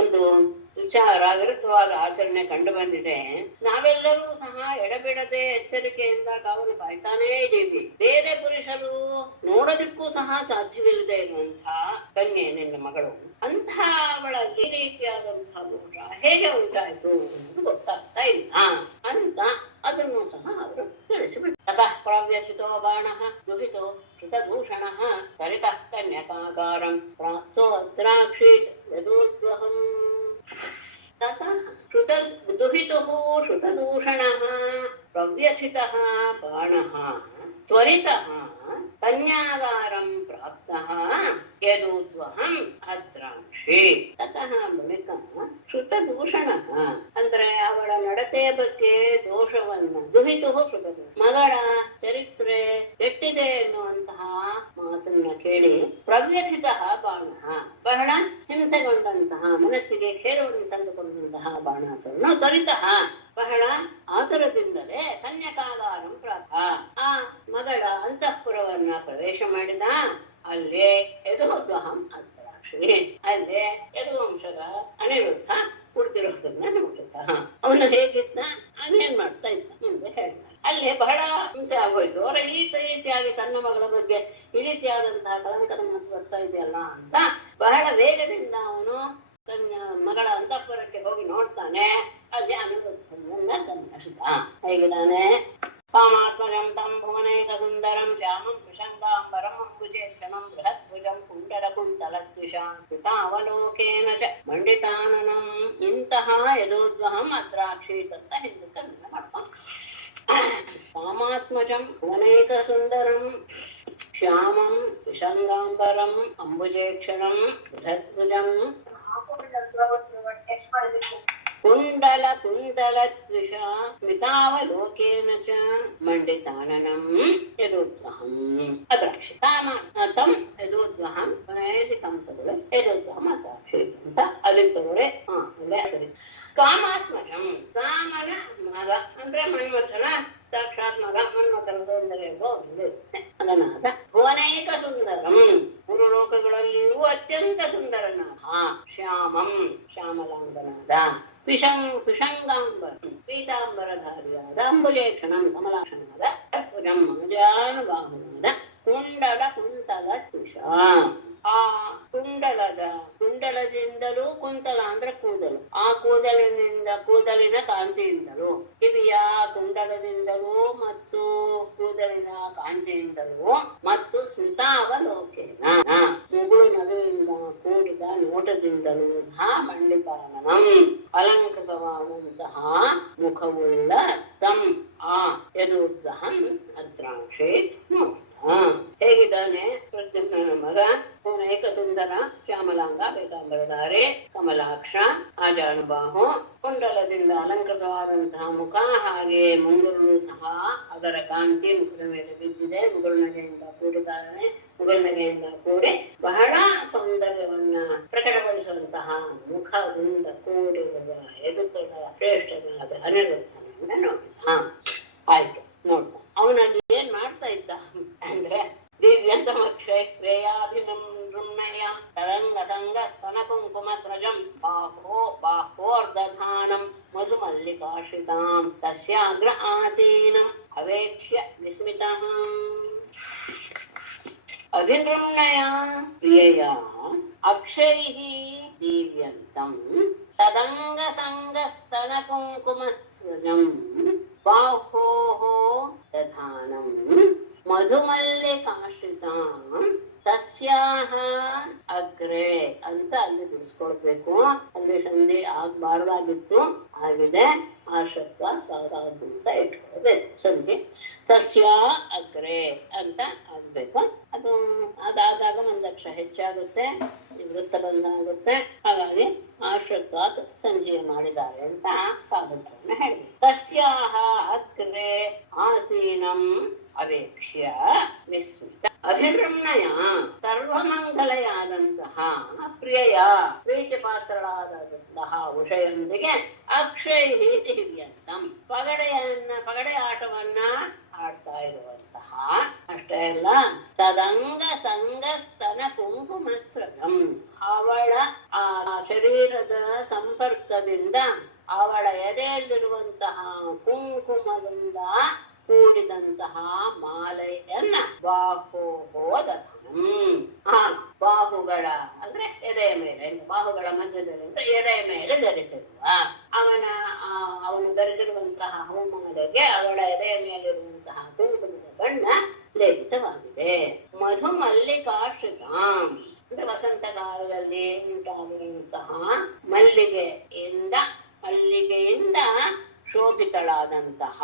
ಒಂದು ವಿಚಾರ ವಿರುದ್ಧವಾದ ಆಚರಣೆ ಕಂಡು ಬಂದಿದೆ. ನಾವೆಲ್ಲರೂ ಸಹ ಎಡಬಿಡದೆ ಎಚ್ಚರಿಕೆಯಿಂದ ಕಾವಲು ಕಾಯ್ತಾನೇ ಇದ್ದೀವಿ. ಬೇರೆ ಪುರುಷರು ನೋಡೋದಕ್ಕೂ ಸಹ ಸಾಧ್ಯವಿಲ್ಲದೆ ಇರುವಂತಹ ಕನ್ಯೆ ನಿನ್ನ ಮಗಳು. ಅಂಥ ಅವಳಲ್ಲಿ ಈ ರೀತಿಯಾದಂತಹ ದೋಷ ಹೇಗೆ ಉಂಟಾಯ್ತು ಅನ್ನೋದು ಗೊತ್ತಾಗ್ತಾ ಇಲ್ಲ ಅಂತ ಅದನ್ನು ಸಹ ಅವರು ತಿಳಿಸಿಬಿಟ್ಟು, ತತಃ ಪ್ರವ್ಯಸಿತೋ ಬಾಣಃ ದುಹಿತೋ ಶ್ರುತದೂಷಣಃ ಸರಿತಃ ಕನ್ಯಕಾಗಾರಂ ಪ್ರಾಪ್ತೋ ಅದ್ರಾಕ್ಷೀತ್ ಯದೋದ್ವಹಂ. ತತಃ ದುಹಿತುಃ ಶ್ರುತದೂಷಣಃ ಪ್ರವ್ಯಥಿತಃ ಬಾಣಃ ತ್ವರಿತಃ ಕನ್ಯಾಗಾರಂ ಪ್ರಾಪ್ತಃ ಯದೋದ್ವಹಂ ಅದ್ರಾಕ್ಷಿ. ತತಃ ಬಳಿಕ ಶ್ರುತದೂಷಣಃ ಅಂದ್ರೆ ಅವಳ ನಡತೆಯ ಬಗ್ಗೆ ದೋಷವನ್ನ, ದುಹಿತುಃ ಶ್ರುತದೂಷಣ ಮಗಳ ಚರಿತ್ರೆ ಕೆಟ್ಟಿದೆ ಎನ್ನುವಂತಹ ಮಾತನ್ನ ಕೇಳಿ, ಪ್ರವ್ಯಥಿತಃ ಬಾಣಃ ಬಹಳ ಹಿಂಸೆಗೊಂಡಂತಹ ಮನಸ್ಸಿಗೆ ಖೇಡವನ್ನು ತಂದುಕೊಂಡಂತಹ ಬಾಣಾಸುರನು ತ್ವರಿತಃ ಬಹಳ ಆತುರದಿಂದಲೇ ಕನ್ಯಕಾಗಾರಂ ಪ್ರಾಪ್ತ ಆ ಮಗಳ ಅಂತಃಪುರವನ್ನ ಪ್ರವೇಶ ಮಾಡಿದ. ಅಲ್ಲೇ ಯದುವಂಶಂ ಅದ್ರಾಕ್ಷಿ, ಅಲ್ಲೇ ಯದುವಂಶದ ಅನಿರುದ್ಧ ಕುಡ್ತಿರೋದನ್ನ ನೋಡಿದ್ದ. ಅವನು ಹೇಗಿದ್ದ ಅದೇನ್ ಮಾಡ್ತಾ ಇದ್ದ ಮುಂದೆ ಹೇಳ್ತಾರೆ. ಅಲ್ಲೇ ಬಹಳ ಹಿಂಸೆ ಆಗೋಯ್ತು. ಅವರ ಈ ರೀತಿಯಾಗಿ ತನ್ನ ಮಗಳ ಬಗ್ಗೆ ಈ ರೀತಿಯಾದಂತಹ ಕಳಂಕದ ಮಾತು ಬರ್ತಾ ಇದೆಯಲ್ಲ ಅಂತ ಬಹಳ ವೇಗದಿಂದ ಅವನು ತನ್ನ ಮಗಳ ಅಂತಃಪುರಕ್ಕೆ ಹೋಗಿ ನೋಡ್ತಾನೆ. ಅದೇ ಅನಿರುದ್ಧನನ್ನ ಗಮನಿಸಿದ. ಹೇಗಿದ್ದಾನೆ? ಕಾಮಾತ್ಮಜಂ ತಂ ಭುವನೈಕ ಸುಂದರಂ ಶ್ಯಾಮಂ ವಿಶಂಗಾಂಬರಂ ಅಂಬುಜೇಕ್ಷಣಂ ಬೃಹದ್ಭುಜಂ ಕುಂಡಲ ಕುಂತಲದ್ವಿಷಾಂ ಕೃತಾವಲೋಕೇನ ಚ ಮಂಡಿತಾನನಂ ಇಂತಹ ಯದೋದ್ವಹಂ ಅದ್ರಾಕ್ಷೀತ್ ಅಂತ ಹಿಂದೆ ಕನ್ನಡ ಮಾಡ್ತಾನೆ. ಕಾಮಾತ್ಮಜಂ ಭುವನೈಕ ಸುಂದರಂ ಶ್ಯಾಮಂ ವಿಶಂಗಾಂಬರಂ ಅಂಬುಜೇಕ್ಷಣಂ ಬೃಹದ್ಭುಜಂ ಕುಂಡಲ ಕುಂತಲದ್ವಿಷ ಸ್ಮಿತಾವಲೋಕೇನ ಚ ಮಂಡಿತಾನನಂ ಯದೋದ್ವಹಂ ಅದ್ರಾಕ್ಷಿ. ತಂ ಯದೋದ್ವಹಂ ತಂ ತಗೊಳ್ಳೆ ಯದೋದ್ವಹಂ ಅದ್ರಾಕ್ಷಿ ಅಂತ ಅಲ್ಲಿ ತಗೊಳ್ಳೆ. ಸರಿ. ಕಾಮಾತ್ಮಜಂ ಕಾಮನ ಮಗ ಅಂದ್ರೆ ಮನ್ಮಥನ ಸಾಕ್ಷಾತ್ ಮಗ. ಮನ್ಮಥನದೊಂದರೆಗೂ ಅದನಾದ. ಭುವನೈಕ ಸುಂದರಂ ಮೂರು ಲೋಕಗಳಲ್ಲಿಯೂ ಅತ್ಯಂತ ಸುಂದರನಾದ. ಶ್ಯಾಮಂ ಶ್ಯಾಮಲಾಂಗನಾದ. ಪಿಶಂಗಾಂಬರ ಪೀತಾಂಬರಧಾರಿಯಾದ. ಅಂಬುಜೇಕ್ಷಣಂ ಕಮಲಾಕ್ಷನಾದ. ಭುಜಂ ಅನುಜಾನುಬಾಹುನಾದ. ಕುಂಡಲ ಕುಂತಲ ತುಷ ಆ ಕುಂಡಲದಿಂದಲೂ ಕುಂತಲ ಅಂದ್ರೆ ಕೂದಲು, ಆ ಕೂದಲಿನ ಕಾಂತಿಯಿಂದಲೂ, ಕಿವಿಯ ಕುಂಡಲದಿಂದಲೂ ಮತ್ತು ಕೂದಲಿನ ಕಾಂತಿಯಿಂದಲೂ ಮತ್ತು ಸ್ಮಿತಾವಲೋಕೇನ ಮುಗುಳು ನಗುವಿಂದ ಕೂಡಿದ ನೋಟದಿಂದಲೂ ಮಂಡಿತಾನನಂ ಅಲಂಕೃತವಾದಂತಹ ಮುಖವುಳ್ಳ ತಂ ಆ ಯದೋದ್ವಹಂ ಅದ್ರಾಕ್ಷೇತ್. ಹೇಗಿದ್ದಾನೆ ಪ್ರದ್ಯುಮ್ನ ಮಗ? ಪೂನೈಕ ಸುಂದರ ಶ್ಯಾಮಲಾಂಗ ಪೀತಾಂಬರಧಾರಿ ಕಮಲಾಕ್ಷ ಆಜಾನುಬಾಹು ಕುಂಡಲದಿಂದ ಅಲಂಕೃತವಾದಂತಹ ಮುಖ, ಹಾಗೆ ಮುಂಗುರುಳು ಸಹ ಅದರ ಕಾಂತಿ ಮುಖದ ಮೇಲೆ ಬಿದ್ದಿದೆ. ಮುಗುಳ್ನಗೆಯಿಂದ ಕೂಡಿದ್ದಾನೆ. ಮುಗುಳ್ನಗೆಯಿಂದ ಕೂಡಿ ಬಹಳ ಸೌಂದರ್ಯವನ್ನ ಪ್ರಕಟಪಡಿಸುವಂತಹ ಮುಖದಿಂದ ಕೂಡಿರುವ ಎದುಕದ ಶ್ರೇಷ್ಠನಾದ ಅನಿರುದ್ಧನನ್ನ ನೋಡಿದ. ಆಯ್ತು ನೋಡ್ದ. ಅವನಲ್ಲಿ ಏನ್ ಮಾಡ್ತಾ ಇದ್ದ ಅಂದ್ರೆ ದಿವ್ಯಂತಮಕ್ಷಯ ಶ್ರೇಯಾಭಿನೃಮ್ನಯ ತರಂಗ ಸಂಗ ಸ್ತನ ಕುಂಕುಮ ಸ್ರಜಂ ಬಾಹೋರ್ಧಾನಂ ಮಧುಮಲ್ಲಿಕಾಶ್ರಿತಾಂ ತಸ್ಯಾಗ್ರ ಆಸೀನಂ ಅವೇಕ್ಷ್ಯ ವಿಸ್ಮಿತಃ. ಅಭಿನೃಮ್ನಯ ಪ್ರಿಯಯ ಅಕ್ಷೈಃ ದಿವ್ಯಂತಂ ತದಂಗ ಸಂಗ ಸ್ತನ ಕುಂಕುಮ ಸ್ರಜಂ ಬಾಹೋಃ ದಧಾನಂ ಮಧುಮಲ್ಲಿಕಾಶ್ರಿತಾಂ ತಸ್ಯಾಹ ಅಗ್ರೆ ಅಂತ ಅಲ್ಲಿ ಬಿಡಿಸ್ಕೊಳ್ಬೇಕು. ಅಲ್ಲಿ ಸಂಧಿ ಆಗ್ಬಾರ್ದಾಗಿತ್ತು, ಆಗಿದೆ. ಆಶತ್ವ ಅಂತ ಇಟ್ಕೊಳ್ಬೇಕು ಸಂಧಿ. ಸಸ್ಯ ಅಗ್ರೆ ಅಂತ ಆಗ್ಬೇಕು. ಅದು ಅದಾದಾಗ ಒಂದು ಅಕ್ಷರ ಹೆಚ್ಚಾಗುತ್ತೆ, ನಿವೃತ್ತ ಬಂಧ ಆಗುತ್ತೆ. ಹಾಗಾಗಿ ಆಶ್ರತ್ವಾತ್ ಸಂಜಯ ಮಾಡಿದ್ದಾರೆ ಅಂತ ಸಾಧಕರನ್ನ ಹೇಳಿದೆ. ತಸ್ಯಾಹ ಅಗ್ರೆ ಆಸೀನಂ ಅವೇಕ್ಷ್ಯ ವಿಸ್ಮಿತ ಅಭಿವೃಮ್ನಯ ಸರ್ವಮಂಗಲೆಯಾದಂತಹ ಪ್ರಿಯಯ ಪ್ರೀತಿ ಪಾತ್ರಳಾದಂತಹ ಉಷಯೊಂದಿಗೆ ಅಕ್ಷಯಹಿ ದಿವ್ಯಂತಂ ಪಗಡೆ ಆಟವನ್ನ ಆಡ್ತಾ ಇರುವಂತಹ, ಅಷ್ಟೇ ಅಲ್ಲ, ತದಂಗ ಸಂಗಸ್ತನ ಕುಂಕುಮಸ್ರಗಂ ಅವಳ ಆ ಶರೀರದ ಸಂಪರ್ಕದಿಂದ ಅವಳ ಎದೆಯಲ್ಲಿರುವಂತಹ ಕುಂಕುಮದಿಂದ ಕೂಡಿದಂತಹ ಮಾಲೆಯನ್ನ ಬಾಹುಗಳ ಅಂದ್ರೆ ಎದೆಯ ಮೇಲೆ, ಬಾಹುಗಳ ಮಧ್ಯದಲ್ಲಿ ಅಂದ್ರೆ ಎದೆಯ ಮೇಲೆ ಧರಿಸಿರುವ ಅವನು ಧರಿಸಿರುವಂತಹ ಹೂಮಾಲೆಗೆ ಅವಳ ಎದೆಯ ಮೇಲಿರುವಂತಹ ಕುಂಕುಮದ ಬಣ್ಣ ಲೇಪಿತವಾಗಿದೆ. ಮಧು ಮಲ್ಲಿಕಾಶ್ರಿತ ಅಂದ್ರೆ ವಸಂತಕಾಲದಲ್ಲಿ ಉಂಟಾಗಿರುವಂತಹ ಮಲ್ಲಿಗೆಯಿಂದ ಶೋಭಿತಳಾದಂತಹ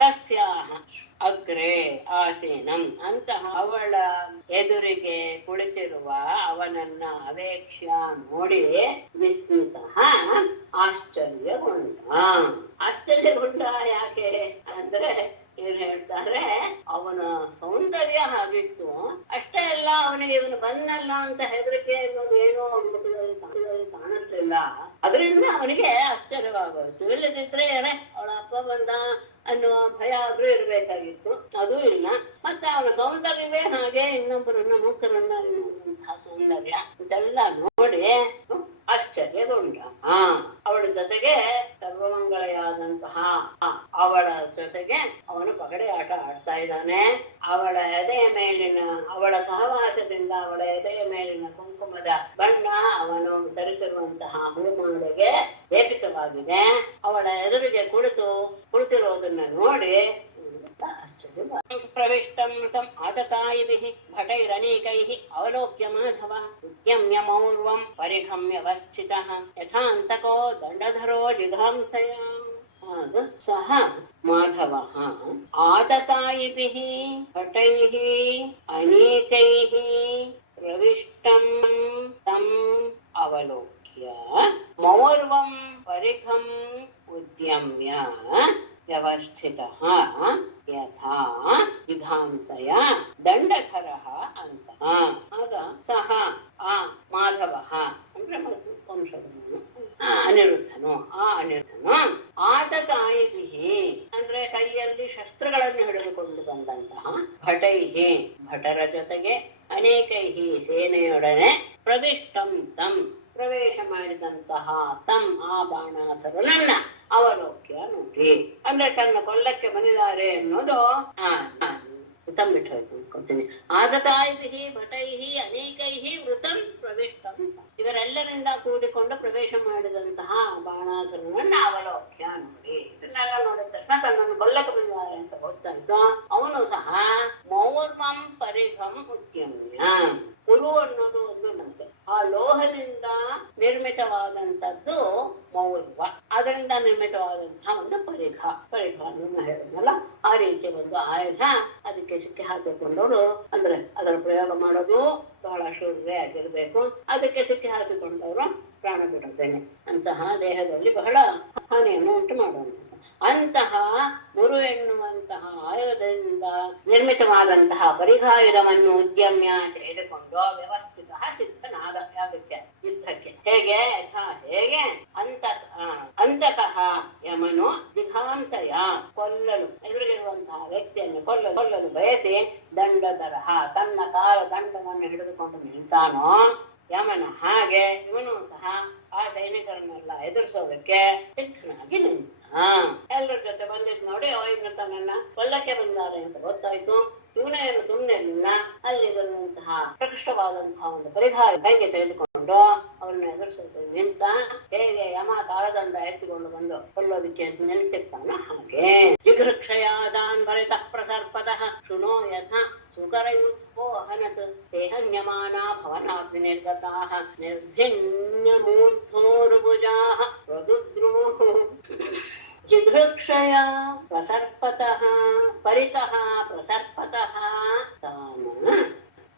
ತಸ್ಯಾಹ ಅಗ್ರೆ ಆಸೀನಂ ಅಂತಹ ಅವಳ ಎದುರಿಗೆ ಕುಳಿತಿರುವ ಅವನನ್ನ ಅವೇಕ್ಷ್ಯ ನೋಡಿ ವಿಸ್ಮಿತ ಆಶ್ಚರ್ಯಗೊಂಡ ಯಾಕೆ ಅಂದ್ರೆ ಏನ್ ಹೇಳ್ತಾರೆ, ಅವನ ಸೌಂದರ್ಯ ಹಾಗಿತ್ತು. ಅಷ್ಟೇ ಅಲ್ಲ, ಅವನಿಗೆ ಇವನು ಬಂದಲ್ಲ ಅಂತ ಹೆದರಿಕೆ ಅನ್ನೋದು ಏನೋ ಮುಖದಲ್ಲಿ ಕಾಣಿಸ್ಲಿಲ್ಲ. ಅದರಿಂದ ಅವನಿಗೆ ಆಶ್ಚರ್ಯವಾಗೋಯ್ತು. ಇಲ್ಲದಿದ್ರೆ ಅವಳ ಅಪ್ಪ ಬಂದ ಅನ್ನುವ ಭಯ ಆದ್ರೂ ಇರ್ಬೇಕಾಗಿತ್ತು, ಅದೂ ಇಲ್ಲ. ಮತ್ತೆ ಅವನ ಸೌಂದರ್ಯವೇ ಹಾಗೆ, ಇನ್ನೊಬ್ಬರನ್ನ ಮೂಕರನ್ನ ಸೌಂದರ್ಯ ಇದೆಲ್ಲ ನೋಡಿ ಆಶ್ಚರ್ಯಗೊಂಡ. ಅವಳ ಜೊತೆಗೆ ಸರ್ವಮಂಗಳೆಯಾದಂತಹ ಅವಳ ಜೊತೆಗೆ ಅವನು ಪಗಡೆ ಆಟ ಆಡ್ತಾ ಇದ್ದಾನೆ. ಅವಳ ಎದೆಯ ಮೇಲಿನ ಅವಳ ಸಹವಾಸದಿಂದ ಅವಳ ಎದೆಯ ಮೇಲಿನ ಕುಂಕುಮದ ಬಣ್ಣ ಅವನು ಧರಿಸಿರುವಂತಹ ಹೂಮಾಲೆಗೆ ಲೇಪಿತವಾಗಿದೆ. ಅವಳ ಎದುರಿಗೆ ಕುಳಿತಿರೋದನ್ನ ನೋಡಿ ಪ್ರವಿಷ್ಟಂ ತಂ ಆತತಾಯಿಭಿಃ ಭಟೈರನೇಕೈಃ ಅವಲೋಕ್ಯ ಮಾಧವ ಉದ್ಯಮ್ಯ ಮೌರ್ವಂ ಪರಿಗಮ್ಯ ವ್ಯವಸ್ಥಿತಃ ಯಥಾಂತಕೋ ದಂಡಧರೋ ಜಿಘಾಂಸಯ. ಸಹ ಮಾಧವಃ ಆತತಾಯಿಭಿಃ ಭಟೈಃ ಅನೇಕೈಃ ಪ್ರವಿಷ್ಟಂ ತಂ ಅವಲೋಕ್ಯ ಮೌರ್ವಂ ಪರಿಘಂ ಉದ್ಯಮ್ಯ ವ್ಯವಸ್ಥಿತಃ ಯಥಾ ವಿಧಾಂಸಯ ದಂಡಧರಃ ಅಂತ. ಆಗ ಸಹ ಮಾಧವಃ ಅಂದ್ರೆ ವಂಶದವನು ಅನಿರುದ್ಧನು ಆತತಾಯಿಭಿಃ ಅಂದ್ರೆ ಕೈಯಲ್ಲಿ ಶಸ್ತ್ರಗಳನ್ನು ಹಿಡಿದುಕೊಂಡು ಬಂದಂತಹ ಭಟೈಹಿ ಭಟರ ಜೊತೆಗೆ ಅನೇಕೈಹಿ ಸೇನೆಯೊಡನೆ ಪ್ರವಿಷ್ಟಂ ತಂ ಪ್ರವೇಶ ಮಾಡಿದಂತಹ ತಂ ಆ ಬಾಣಾಸುರನನ್ನ ಅವಲೋಕ್ಯ ನೋಡಿ. ಅಂದ್ರೆ ತನ್ನ ಕೊಲ್ಲಕ್ಕೆ ಬಂದಿದ್ದಾರೆ ಅನ್ನೋದು ವೃತಂ ಬಿಟ್ಟು ಹೋಯ್ತು ಅನ್ಕೊಳ್ತೀನಿ. ಆತತಾಯಿಭಿಃ ಭಟೈಹಿ ಅನೇಕೈಹಿ ವೃತಂ ಪ್ರವಿಷ್ಟಂ, ಇವರೆಲ್ಲರಿಂದ ಕೂಡಿಕೊಂಡು ಪ್ರವೇಶ ಮಾಡಿದಂತಹ ಬಾಣಾಸುರನನ್ನ ಅವಲೋಕ್ಯ ನೋಡಿ. ಇದನ್ನೆಲ್ಲ ನೋಡಿದ ತಕ್ಷಣ ತನ್ನನ್ನು ಕೊಲ್ಲಕ್ಕೆ ಬಂದಿದ್ದಾರೆ ಅಂತ ಗೊತ್ತಾಯ್ತು. ಅವನು ಸಹ ಮೌರ್ವಂ ಪರಿಘಂ ಉದ್ಯಮ್ಯ, ಉರು ಅನ್ನೋದು ಒಂದು ನಂತೆ ಆ ಲೋಹದಿಂದ ನಿರ್ಮಿತವಾದಂತದ್ದು ಮೌರ್ವ, ಅದರಿಂದ ನಿರ್ಮಿತವಾದಂತಹ ಒಂದು ಪರಿಘ ಅನ್ನೋದನ್ನ ಹೇಳಿದ್ನಲ್ಲ, ಆ ರೀತಿ ಒಂದು ಆಯುಧ ಅದಕ್ಕೆ ಸಿಕ್ಕಿ ಹಾಕಿಕೊಂಡವರು ಅಂದ್ರೆ ಅದರ ಪ್ರಯೋಗ ಮಾಡೋದು ಬಹಳ ಶೂರ್ಯ ಆಗಿರ್ಬೇಕು. ಅದಕ್ಕೆ ಸಿಕ್ಕಿ ಹಾಕಿಕೊಂಡವರು ಪ್ರಾಣ ಬಿಡುತ್ತೇನೆ ಅಂತಹ ದೇಹದಲ್ಲಿ ಬಹಳ ಹಾನಿಯನ್ನು ಉಂಟು ಮಾಡುವಂಥದ್ದು. ಅಂತಹ ಮುರು ಎನ್ನುವಂತಹ ಆಯುಧದಿಂದ ನಿರ್ಮಿತವಾದಂತಹ ಪರಿಘಾಯುಧವನ್ನು ಉದ್ಯಮ್ಯ ತೆಗೆದುಕೊಂಡು ವ್ಯವಸ್ಥಿತ ಸಿದ್ಧನಾದ ಯಾಗಕ್ಕೆ ಯುದ್ಧಕ್ಕೆ. ಹೇಗೆ ಹೇಗೆ ಅಂತಕಃ ಯಮನು ಜಿಘಾಂಸಯ ಕೊಲ್ಲಲು ಎದುರಿಗಿರುವಂತಹ ವ್ಯಕ್ತಿಯನ್ನು ಕೊಲ್ಲಲು ಬಯಸಿ ದಂಡಧರಃ ತನ್ನ ಕಾಲ ದಂಡವನ್ನು ಹಿಡಿದುಕೊಂಡು ನಿಲ್ತಾನೋ ಯಮನ ಹಾಗೆ ಇವನು ಸಹ ಆ ಸೈನಿಕರನ್ನೆಲ್ಲ ಎದುರಿಸೋದಕ್ಕೆ ಸಿದ್ಧನಾಗಿ ನಿಂತ. ಎಲ್ಲರ ಜೊತೆ ಬಂದಿದ್ ನೋಡಿ ಅವರಿಂದ ತನ್ನನ್ನ ಕೊಲ್ಲಕ್ಕೆ ಬಂದಾರೆ ಅಂತ ಗೊತ್ತಾಯ್ತು. ಇವನೇನು ಸುಮ್ಮನೆ ಇರಲಿಲ್ಲ, ಅಲ್ಲಿ ಬರುವಂತಹ ಪ್ರಕೃಷ್ಟವಾದಂತಹ ಒಂದು ಪರಿಹಾರ ಕೈಗೆ ತೆಗೆದುಕೊಂಡು ಹೆದರ್ಕೊಂಡು ಅವ್ರನ್ನ ಎದುರಿಸೋದು ನಿಂತ ಹೇಗೆ ಯಮ ಕಾಲದಂಡ ಎತ್ತಿಕೊಂಡು ಬಂದು ಕೊಲ್ಲೋದಕ್ಕೆ ಅಂತ ನಿಲ್ತಿರ್ತಾನೋ ಹಾಗೆ ಜಿಘೃಕ್ಷಯಾದಾನ್ ಭರಿತಃ ಪ್ರಸರ್ಪತಃ ಶೃಣೋ ಯಥಾ ಸುಕರಯುತ್ಪೋ ಹನತ್ ದೇಹನ್ಯಮಾನಾ ಭವನಾಗ್ನಿ ನಿರ್ಗತಾಃ ನಿರ್ಭಿನ್ಯಮೂರ್ಧೋರ್ಭುಜಾಃ ಪ್ರದುದ್ರುಃ ಜಿಘೃಕ್ಷಯಾ ಪ್ರಸರ್ಪತಃ ಪರಿತಃ ಪ್ರಸರ್ಪತಃ ತಾನ್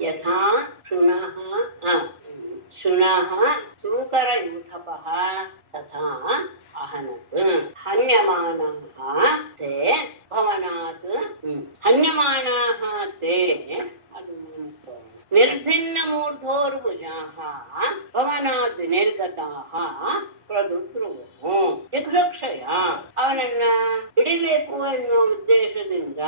ಯಥಾ ಶೃಣಃ ಶೃಣಃ ಸೂಕರಯೂಥಪಃ ತಥಾ ಅಹನತ್ ಹನ್ಯಮಾನಾಃ ತೇ ಭವನಾತ್ ಹನ್ಯಮಾನಾಃ ತೇ ಅದು ನಿರ್ಭಿನ್ನ ಮೂರ್ಧೋರ್ಭುಜಾಃ ಭವನಾತ್ ನಿರ್ಗತಾಃ ಪ್ರದುದ್ರುವು ಜಿಘೃಕ್ಷಯ ಅವನನ್ನ ಹಿಡಿಬೇಕು ಎನ್ನುವ ಉದ್ದೇಶದಿಂದ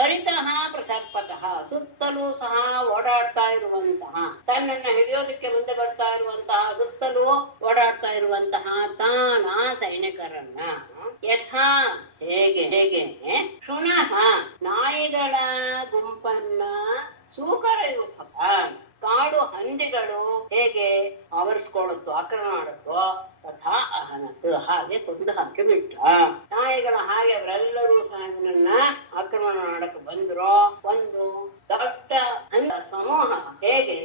ಪರಿತಃ ಪ್ರಸರ್ಪತಃ ಸುತ್ತಲೂ ಸಹ ಓಡಾಡ್ತಾ ಇರುವಂತಹ ತನ್ನನ್ನ ಹಿಡಿಯೋದಕ್ಕೆ ಮುಂದೆ ಬರ್ತಾ ಇರುವಂತಹ ಸುತ್ತಲೂ ಓಡಾಡ್ತಾ ಇರುವಂತಹ ತಾನ ಸೈನಿಕರನ್ನ ಯಥಾ ಹೇಗೆ ಹೇಗೆ ಶುನಃ ನಾಯಿಗಳ ಗುಂಪನ್ನ ಸೂಕರಯೂಥಪ ಕಾಡು ಹಂದಿಗಳು ಹೇಗೆ ಆವರಿಸ್ಕೊಳ್ಳುತ್ತೋ ಆಕ್ರಮಣ ಮಾಡುತ್ತೋ ತಥಾ ಅಹನತ್ ಹಾಗೆ ಕೊಂದು ಹಾಕಿ ಬಿಟ್ಟ ನಾಯಿಗಳ ಹಾಗೆ ಅವರೆಲ್ಲರೂ ಸಹ ಇವನನ್ನ ಆಕ್ರಮಣ ಮಾಡಕ್ಕೆ ಬಂದ್ರು ಒಂದು ದೊಡ್ಡ ಸಮೂಹ ಹೇಗೆ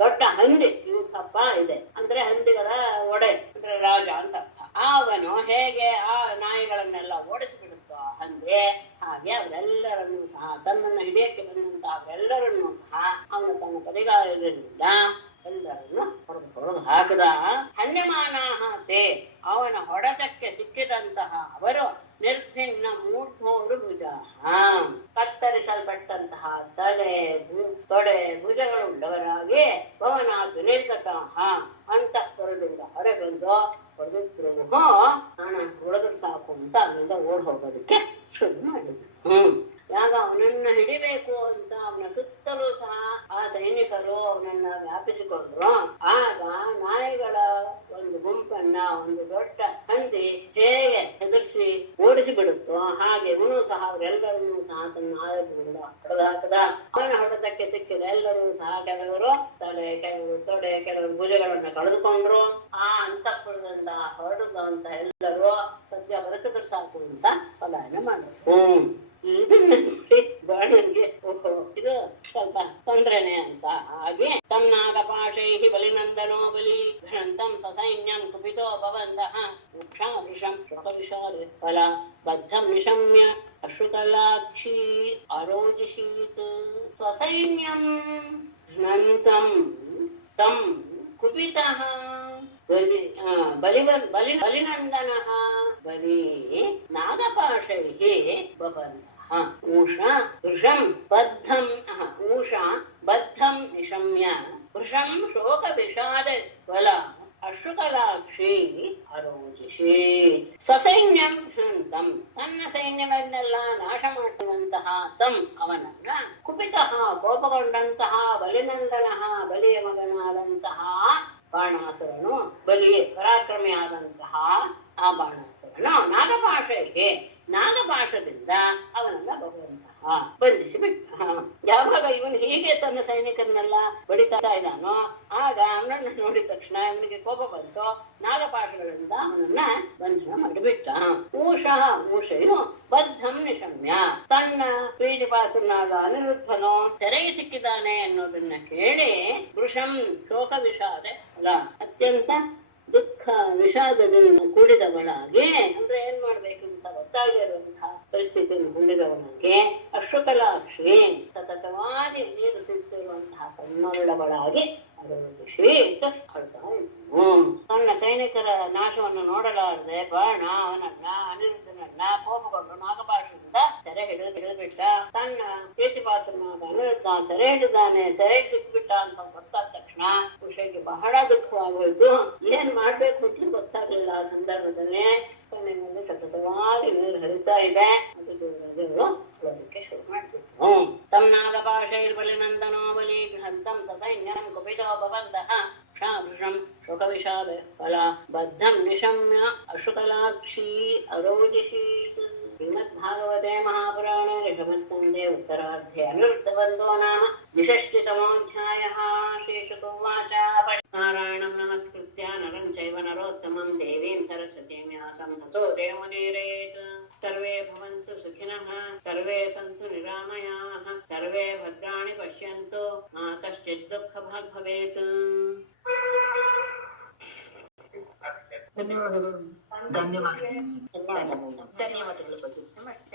ದೊಡ್ಡ ಹಂದಿ ಯೂಥಪ್ಪ ಇದೆ ಅಂದ್ರೆ ಹಂದಿಗಳ ಒಡೆ ಅಂದ್ರೆ ರಾಜ ಅಂತ ಅರ್ಥ ಅವನು ಹೇಗೆ ಆ ನಾಯಿಗಳನ್ನೆಲ್ಲ ಓಡಿಸಿಬಿಡುತ್ತೋ ಹಂದಿ ಹಾಗೆ ಅವರೆಲ್ಲರನ್ನೂ ಸಹ ತನ್ನನ್ನು ಹಿಡಿಯಕ್ಕೆ ಬಂದಂತ ಅವರೆಲ್ಲರನ್ನೂ ಸಹ ಅವನು ತನ್ನ ಪರಿಗಾರದಿಂದ ಎಲ್ಲರನ್ನು ಹೊಡೆದು ಹಾಕದ ಹನ್ಯಮಾನಾಹ ತೇ ಅವನ ಹೊಡೆತಕ್ಕೆ ಸಿಕ್ಕಿದಂತಹ ಅವರು ನಿರ್ಭಿನ್ನ ಮೂರ್ಧೋರು ಭುಜ ಕತ್ತರಿಸಲ್ಪಟ್ಟಂತಹ ತಲೆ ತೊಡೆ ಭುಜಗಳುಳ್ಳವರಾಗಿ ಭವನಾಥ್ ನಿರ್ಗತಃ ಅಂತಃಪುರದಿಂದ ಹೊರಬಂದು ಹೊಡೆದಿದ್ರು ಹಣ ಹೊಡೆದ್ರು ಸಾಕು ಅಂತ ಅಲ್ಲಿಂದ ಓಡ್ ಹೋಗೋದಕ್ಕೆ ಶುರು ಮಾಡಿದ್ರು ಯಾಗ ಅವನನ್ನ ಹಿಡಿಬೇಕು ಅಂತ ಅವನ ಸುತ್ತಲೂ ಸಹ ಆ ಸೈನಿಕರು ಅವನನ್ನ ವ್ಯಾಪಿಸಿಕೊಂಡ್ರು ಆಗ ನಾಯಿಗಳ ಒಂದು ಗುಂಪನ್ನ ಒಂದು ದೊಡ್ಡ ಹಂದಿ ಹೇಗೆ ಹೆದರ್ಸಿ ಓಡಿಸಿ ಬಿಡುತ್ತೋ ಹಾಗೆ ಇವನು ಸಹ ಅವರೆಲ್ಲರನ್ನೂ ಸಹ ತನ್ನ ಆಯುಧದಿಂದ ಹೊಡೆದು ಹಾಕದ ಅವನ ಹೊಡೆದಕ್ಕೆ ಸಿಕ್ಕಿದ ಎಲ್ಲರೂ ಸಹ ಕೆಲವರು ತಲೆ ಕೆಲವರು ತೊಡೆ ಕೆಲವರು ಭುಜಗಳನ್ನ ಕಳೆದುಕೊಂಡ್ರು ಆ ಅಂತಃಪುರದಿಂದ ಹೊರಡುವಂತ ಎಲ್ಲರೂ ಸದ್ಯ ಬದುಕಿದ್ರು ಸಾಕು ಅಂತ ಪಲಾಯನ ಮಾಡಿದ್ರು ಇದನ್ನ ನೋಡಿ ಬಾಣನ್ಗೆ ಓಹೋ ಇದು ಸ್ವಲ್ಪ ತೊಂದ್ರೆನೆ ಅಂತ ಹಾಗೆ ತನ್ನಾಗಪಾಶೈ ಬಲಿನಂದನೋ ಬಲಿ ಘನಂತಂ ಸಸೈನ್ಯಂ ಕುಪಿತೋ ಭವಂತಃ ವೃಷಂ ಶೋಕವಿಷಾದ ಫಲ ಬದ್ಧಂ ನಿಶಮ್ಯ ಅಶ್ರುತಲಾಕ್ಷಿ ಅರೋಜಿಷೀತ್ ಸ್ವಸೈನ್ಯಂ ಘನಂತಂ ತಂ ಕುಪಿತಃ ಬಲಿನಂದನಃ ಬಲಿ ನಾಗಪಾಶೈಃ ಬಬಂಧಃ ಊಷಾ ವೃಷಂ ಬದ್ಧಂ ಊಷಾ ಬದ್ಧಂ ನಿಶಮ್ಯ ವೃಷಂ ಶೋಕ ವಿಷಾದ ಫಲ ಅಶ್ರುಕಲಾಕ್ಷಿ ಅರೋಜಿಷೀತ್ ಸಸೈನ್ಯಂ ತಂ ತನ್ನ ಸೈನ್ಯವನ್ನೆಲ್ಲ ನಾಶ ಮಾಡುವಂತಹ ತಂ ಅವನನ್ನ ಕುಪಿತಃ ಕೋಪಗೊಂಡಂತಹ ಬಲಿನಂದನಃ ಬಲಿಯ ಮಗನಾದಂತಹ ಬಾಣಾಸುರನು ಬಲಿ ಪರಾಕ್ರಮಿಯಾದಂತಹ ಆ ಬಾಣಾಸುರನು ನಾಗಪಾಶಕ್ಕೆ ನಾಗಪಾಶದಿಂದ ಅವನನ್ನ ಭಗವಂತ ಬಂಧಿಸಿ ಬಿಟ್ಟ ಯಾವಾಗ ಇವನು ಹೀಗೆ ತನ್ನ ಸೈನಿಕರನ್ನೆಲ್ಲ ಬಡಿತಾ ಇದ್ದಾನೋ ಆಗ ಅವನನ್ನ ನೋಡಿದ ತಕ್ಷಣ ಇವನಿಗೆ ಕೋಪ ಬಂತು ನಾಗಪಾಶಗಳಿಂದ ಅವನನ್ನ ಬಂಧನ ಮಾಡಿಬಿಟ್ಟ ಊಷೆಯು ಬದ್ಧಂ ನಿಶಮ್ಯ ತನ್ನ ಪ್ರೀತಿಪಾತ್ರನಾದ ಅನಿರುದ್ಧನು ಸೆರೆಗೆ ಸಿಕ್ಕಿದ್ದಾನೆ ಅನ್ನೋದನ್ನ ಕೇಳಿ ವೃಷಂ ಶೋಕ ವಿಷಾದ ಅಲ್ಲ ಅತ್ಯಂತ ದುಃಖ ವಿಷಾದದಿಂದ ಕೂಡಿದವಳಾಗಿ ಅಂದ್ರೆ ಏನ್ ಮಾಡ್ಬೇಕು ಅಂತ ಗೊತ್ತಾಗದೇ ಇರುವಂತಹ ಪರಿಸ್ಥಿತಿಯನ್ನು ಹೊಂದಿದವನಾಗಿ ಅಶ್ರುಕಲಾಕ್ಷಿ ಸತತವಾಗಿ ನೀರು ಸಿಗ್ತಿರುವಂತಹ ಕಣ್ಣುಳ್ಳವಳಾಗಿ ಅರೋಜಿಷೀತ್ ಅಳ್ತಾ ಇದ್ನು ತನ್ನ ಸೈನಿಕರ ನಾಶವನ್ನು ನೋಡಲಾರದೆ ಬಾಣ ಅವನನ್ನ ಅನಿರುದ್ಧನನ್ನ ಕೋಪಗೊಂಡು ನಾಗಪಾಶದಿಂದ ಸೆರೆ ಹಿಡಿದ್ಬಿಟ್ಟ ತನ್ನ ಪ್ರೀತಿಪಾತ್ರನಾದ ಅನಿರುದ್ಧ ಸೆರೆ ಹಿಡಿದಾನೆ ಸೆರೆಗೆ ಸಿಕ್ಬಿಟ್ಟ ಅಂತ ಗೊತ್ತಾದ ತಕ್ಷಣ ಖುಷಿಗೆ ಬಹಳ ದುಃಖವಾಗೋಯ್ತು ಏನ್ ಮಾಡ್ಬೇಕು ಅಂತ ಗೊತ್ತಾಗ್ಲಿಲ್ಲ ಆ ಸಂದರ್ಭದಲ್ಲಿ ಕಣ್ಣಿನಲ್ಲಿ ಸತತವಾಗಿ ನೀರು ಹರಿತಾ ಇದೆ ಅದು ಅದಕ್ಕೆ ಶುರು ಮಾಡ್ತಿತ್ತು ತಮ್ನಾಗಪಾಶೈರ್ಬಲಿನಂದನೋ ಬಲಿ ಗೃಹಂತಂ ಸಸೈನ್ಯಂ ಕುಪಿತೋ ಭವಂತಃ ವೃಷಂ ಶೋಕವಿಷಾದ ಫಲ ಬದ್ಧಂ ನಿಶಮ್ಯ ಅಶ್ರುಕಲಾಕ್ಷಿ ಅರೋಜಿಷೀತ್ श्रीमद्भागवते महापुराणे ऋषभस्कन्धे उत्तरार्धे अनिरुद्धबन्धो नाम द्विषष्टितमोऽध्यायः। श्रीशुकोवाच नारायणं नमस्कृत्य नरं चैव नरोत्तमं देवीं सरस्वतीं व्यासं ततो जयमुदीरयेत्। सर्वे भवन्तु सुखिनः, सर्वे सन्तु निरामयाः, सर्वे भद्राणि पश्यन्तु, मा कश्चित् दुःखभाग् भवेत्। ಧನ್ಯವಾದಗಳು. ಧನ್ಯವಾದಗಳು. ನಮಸ್ತೆ.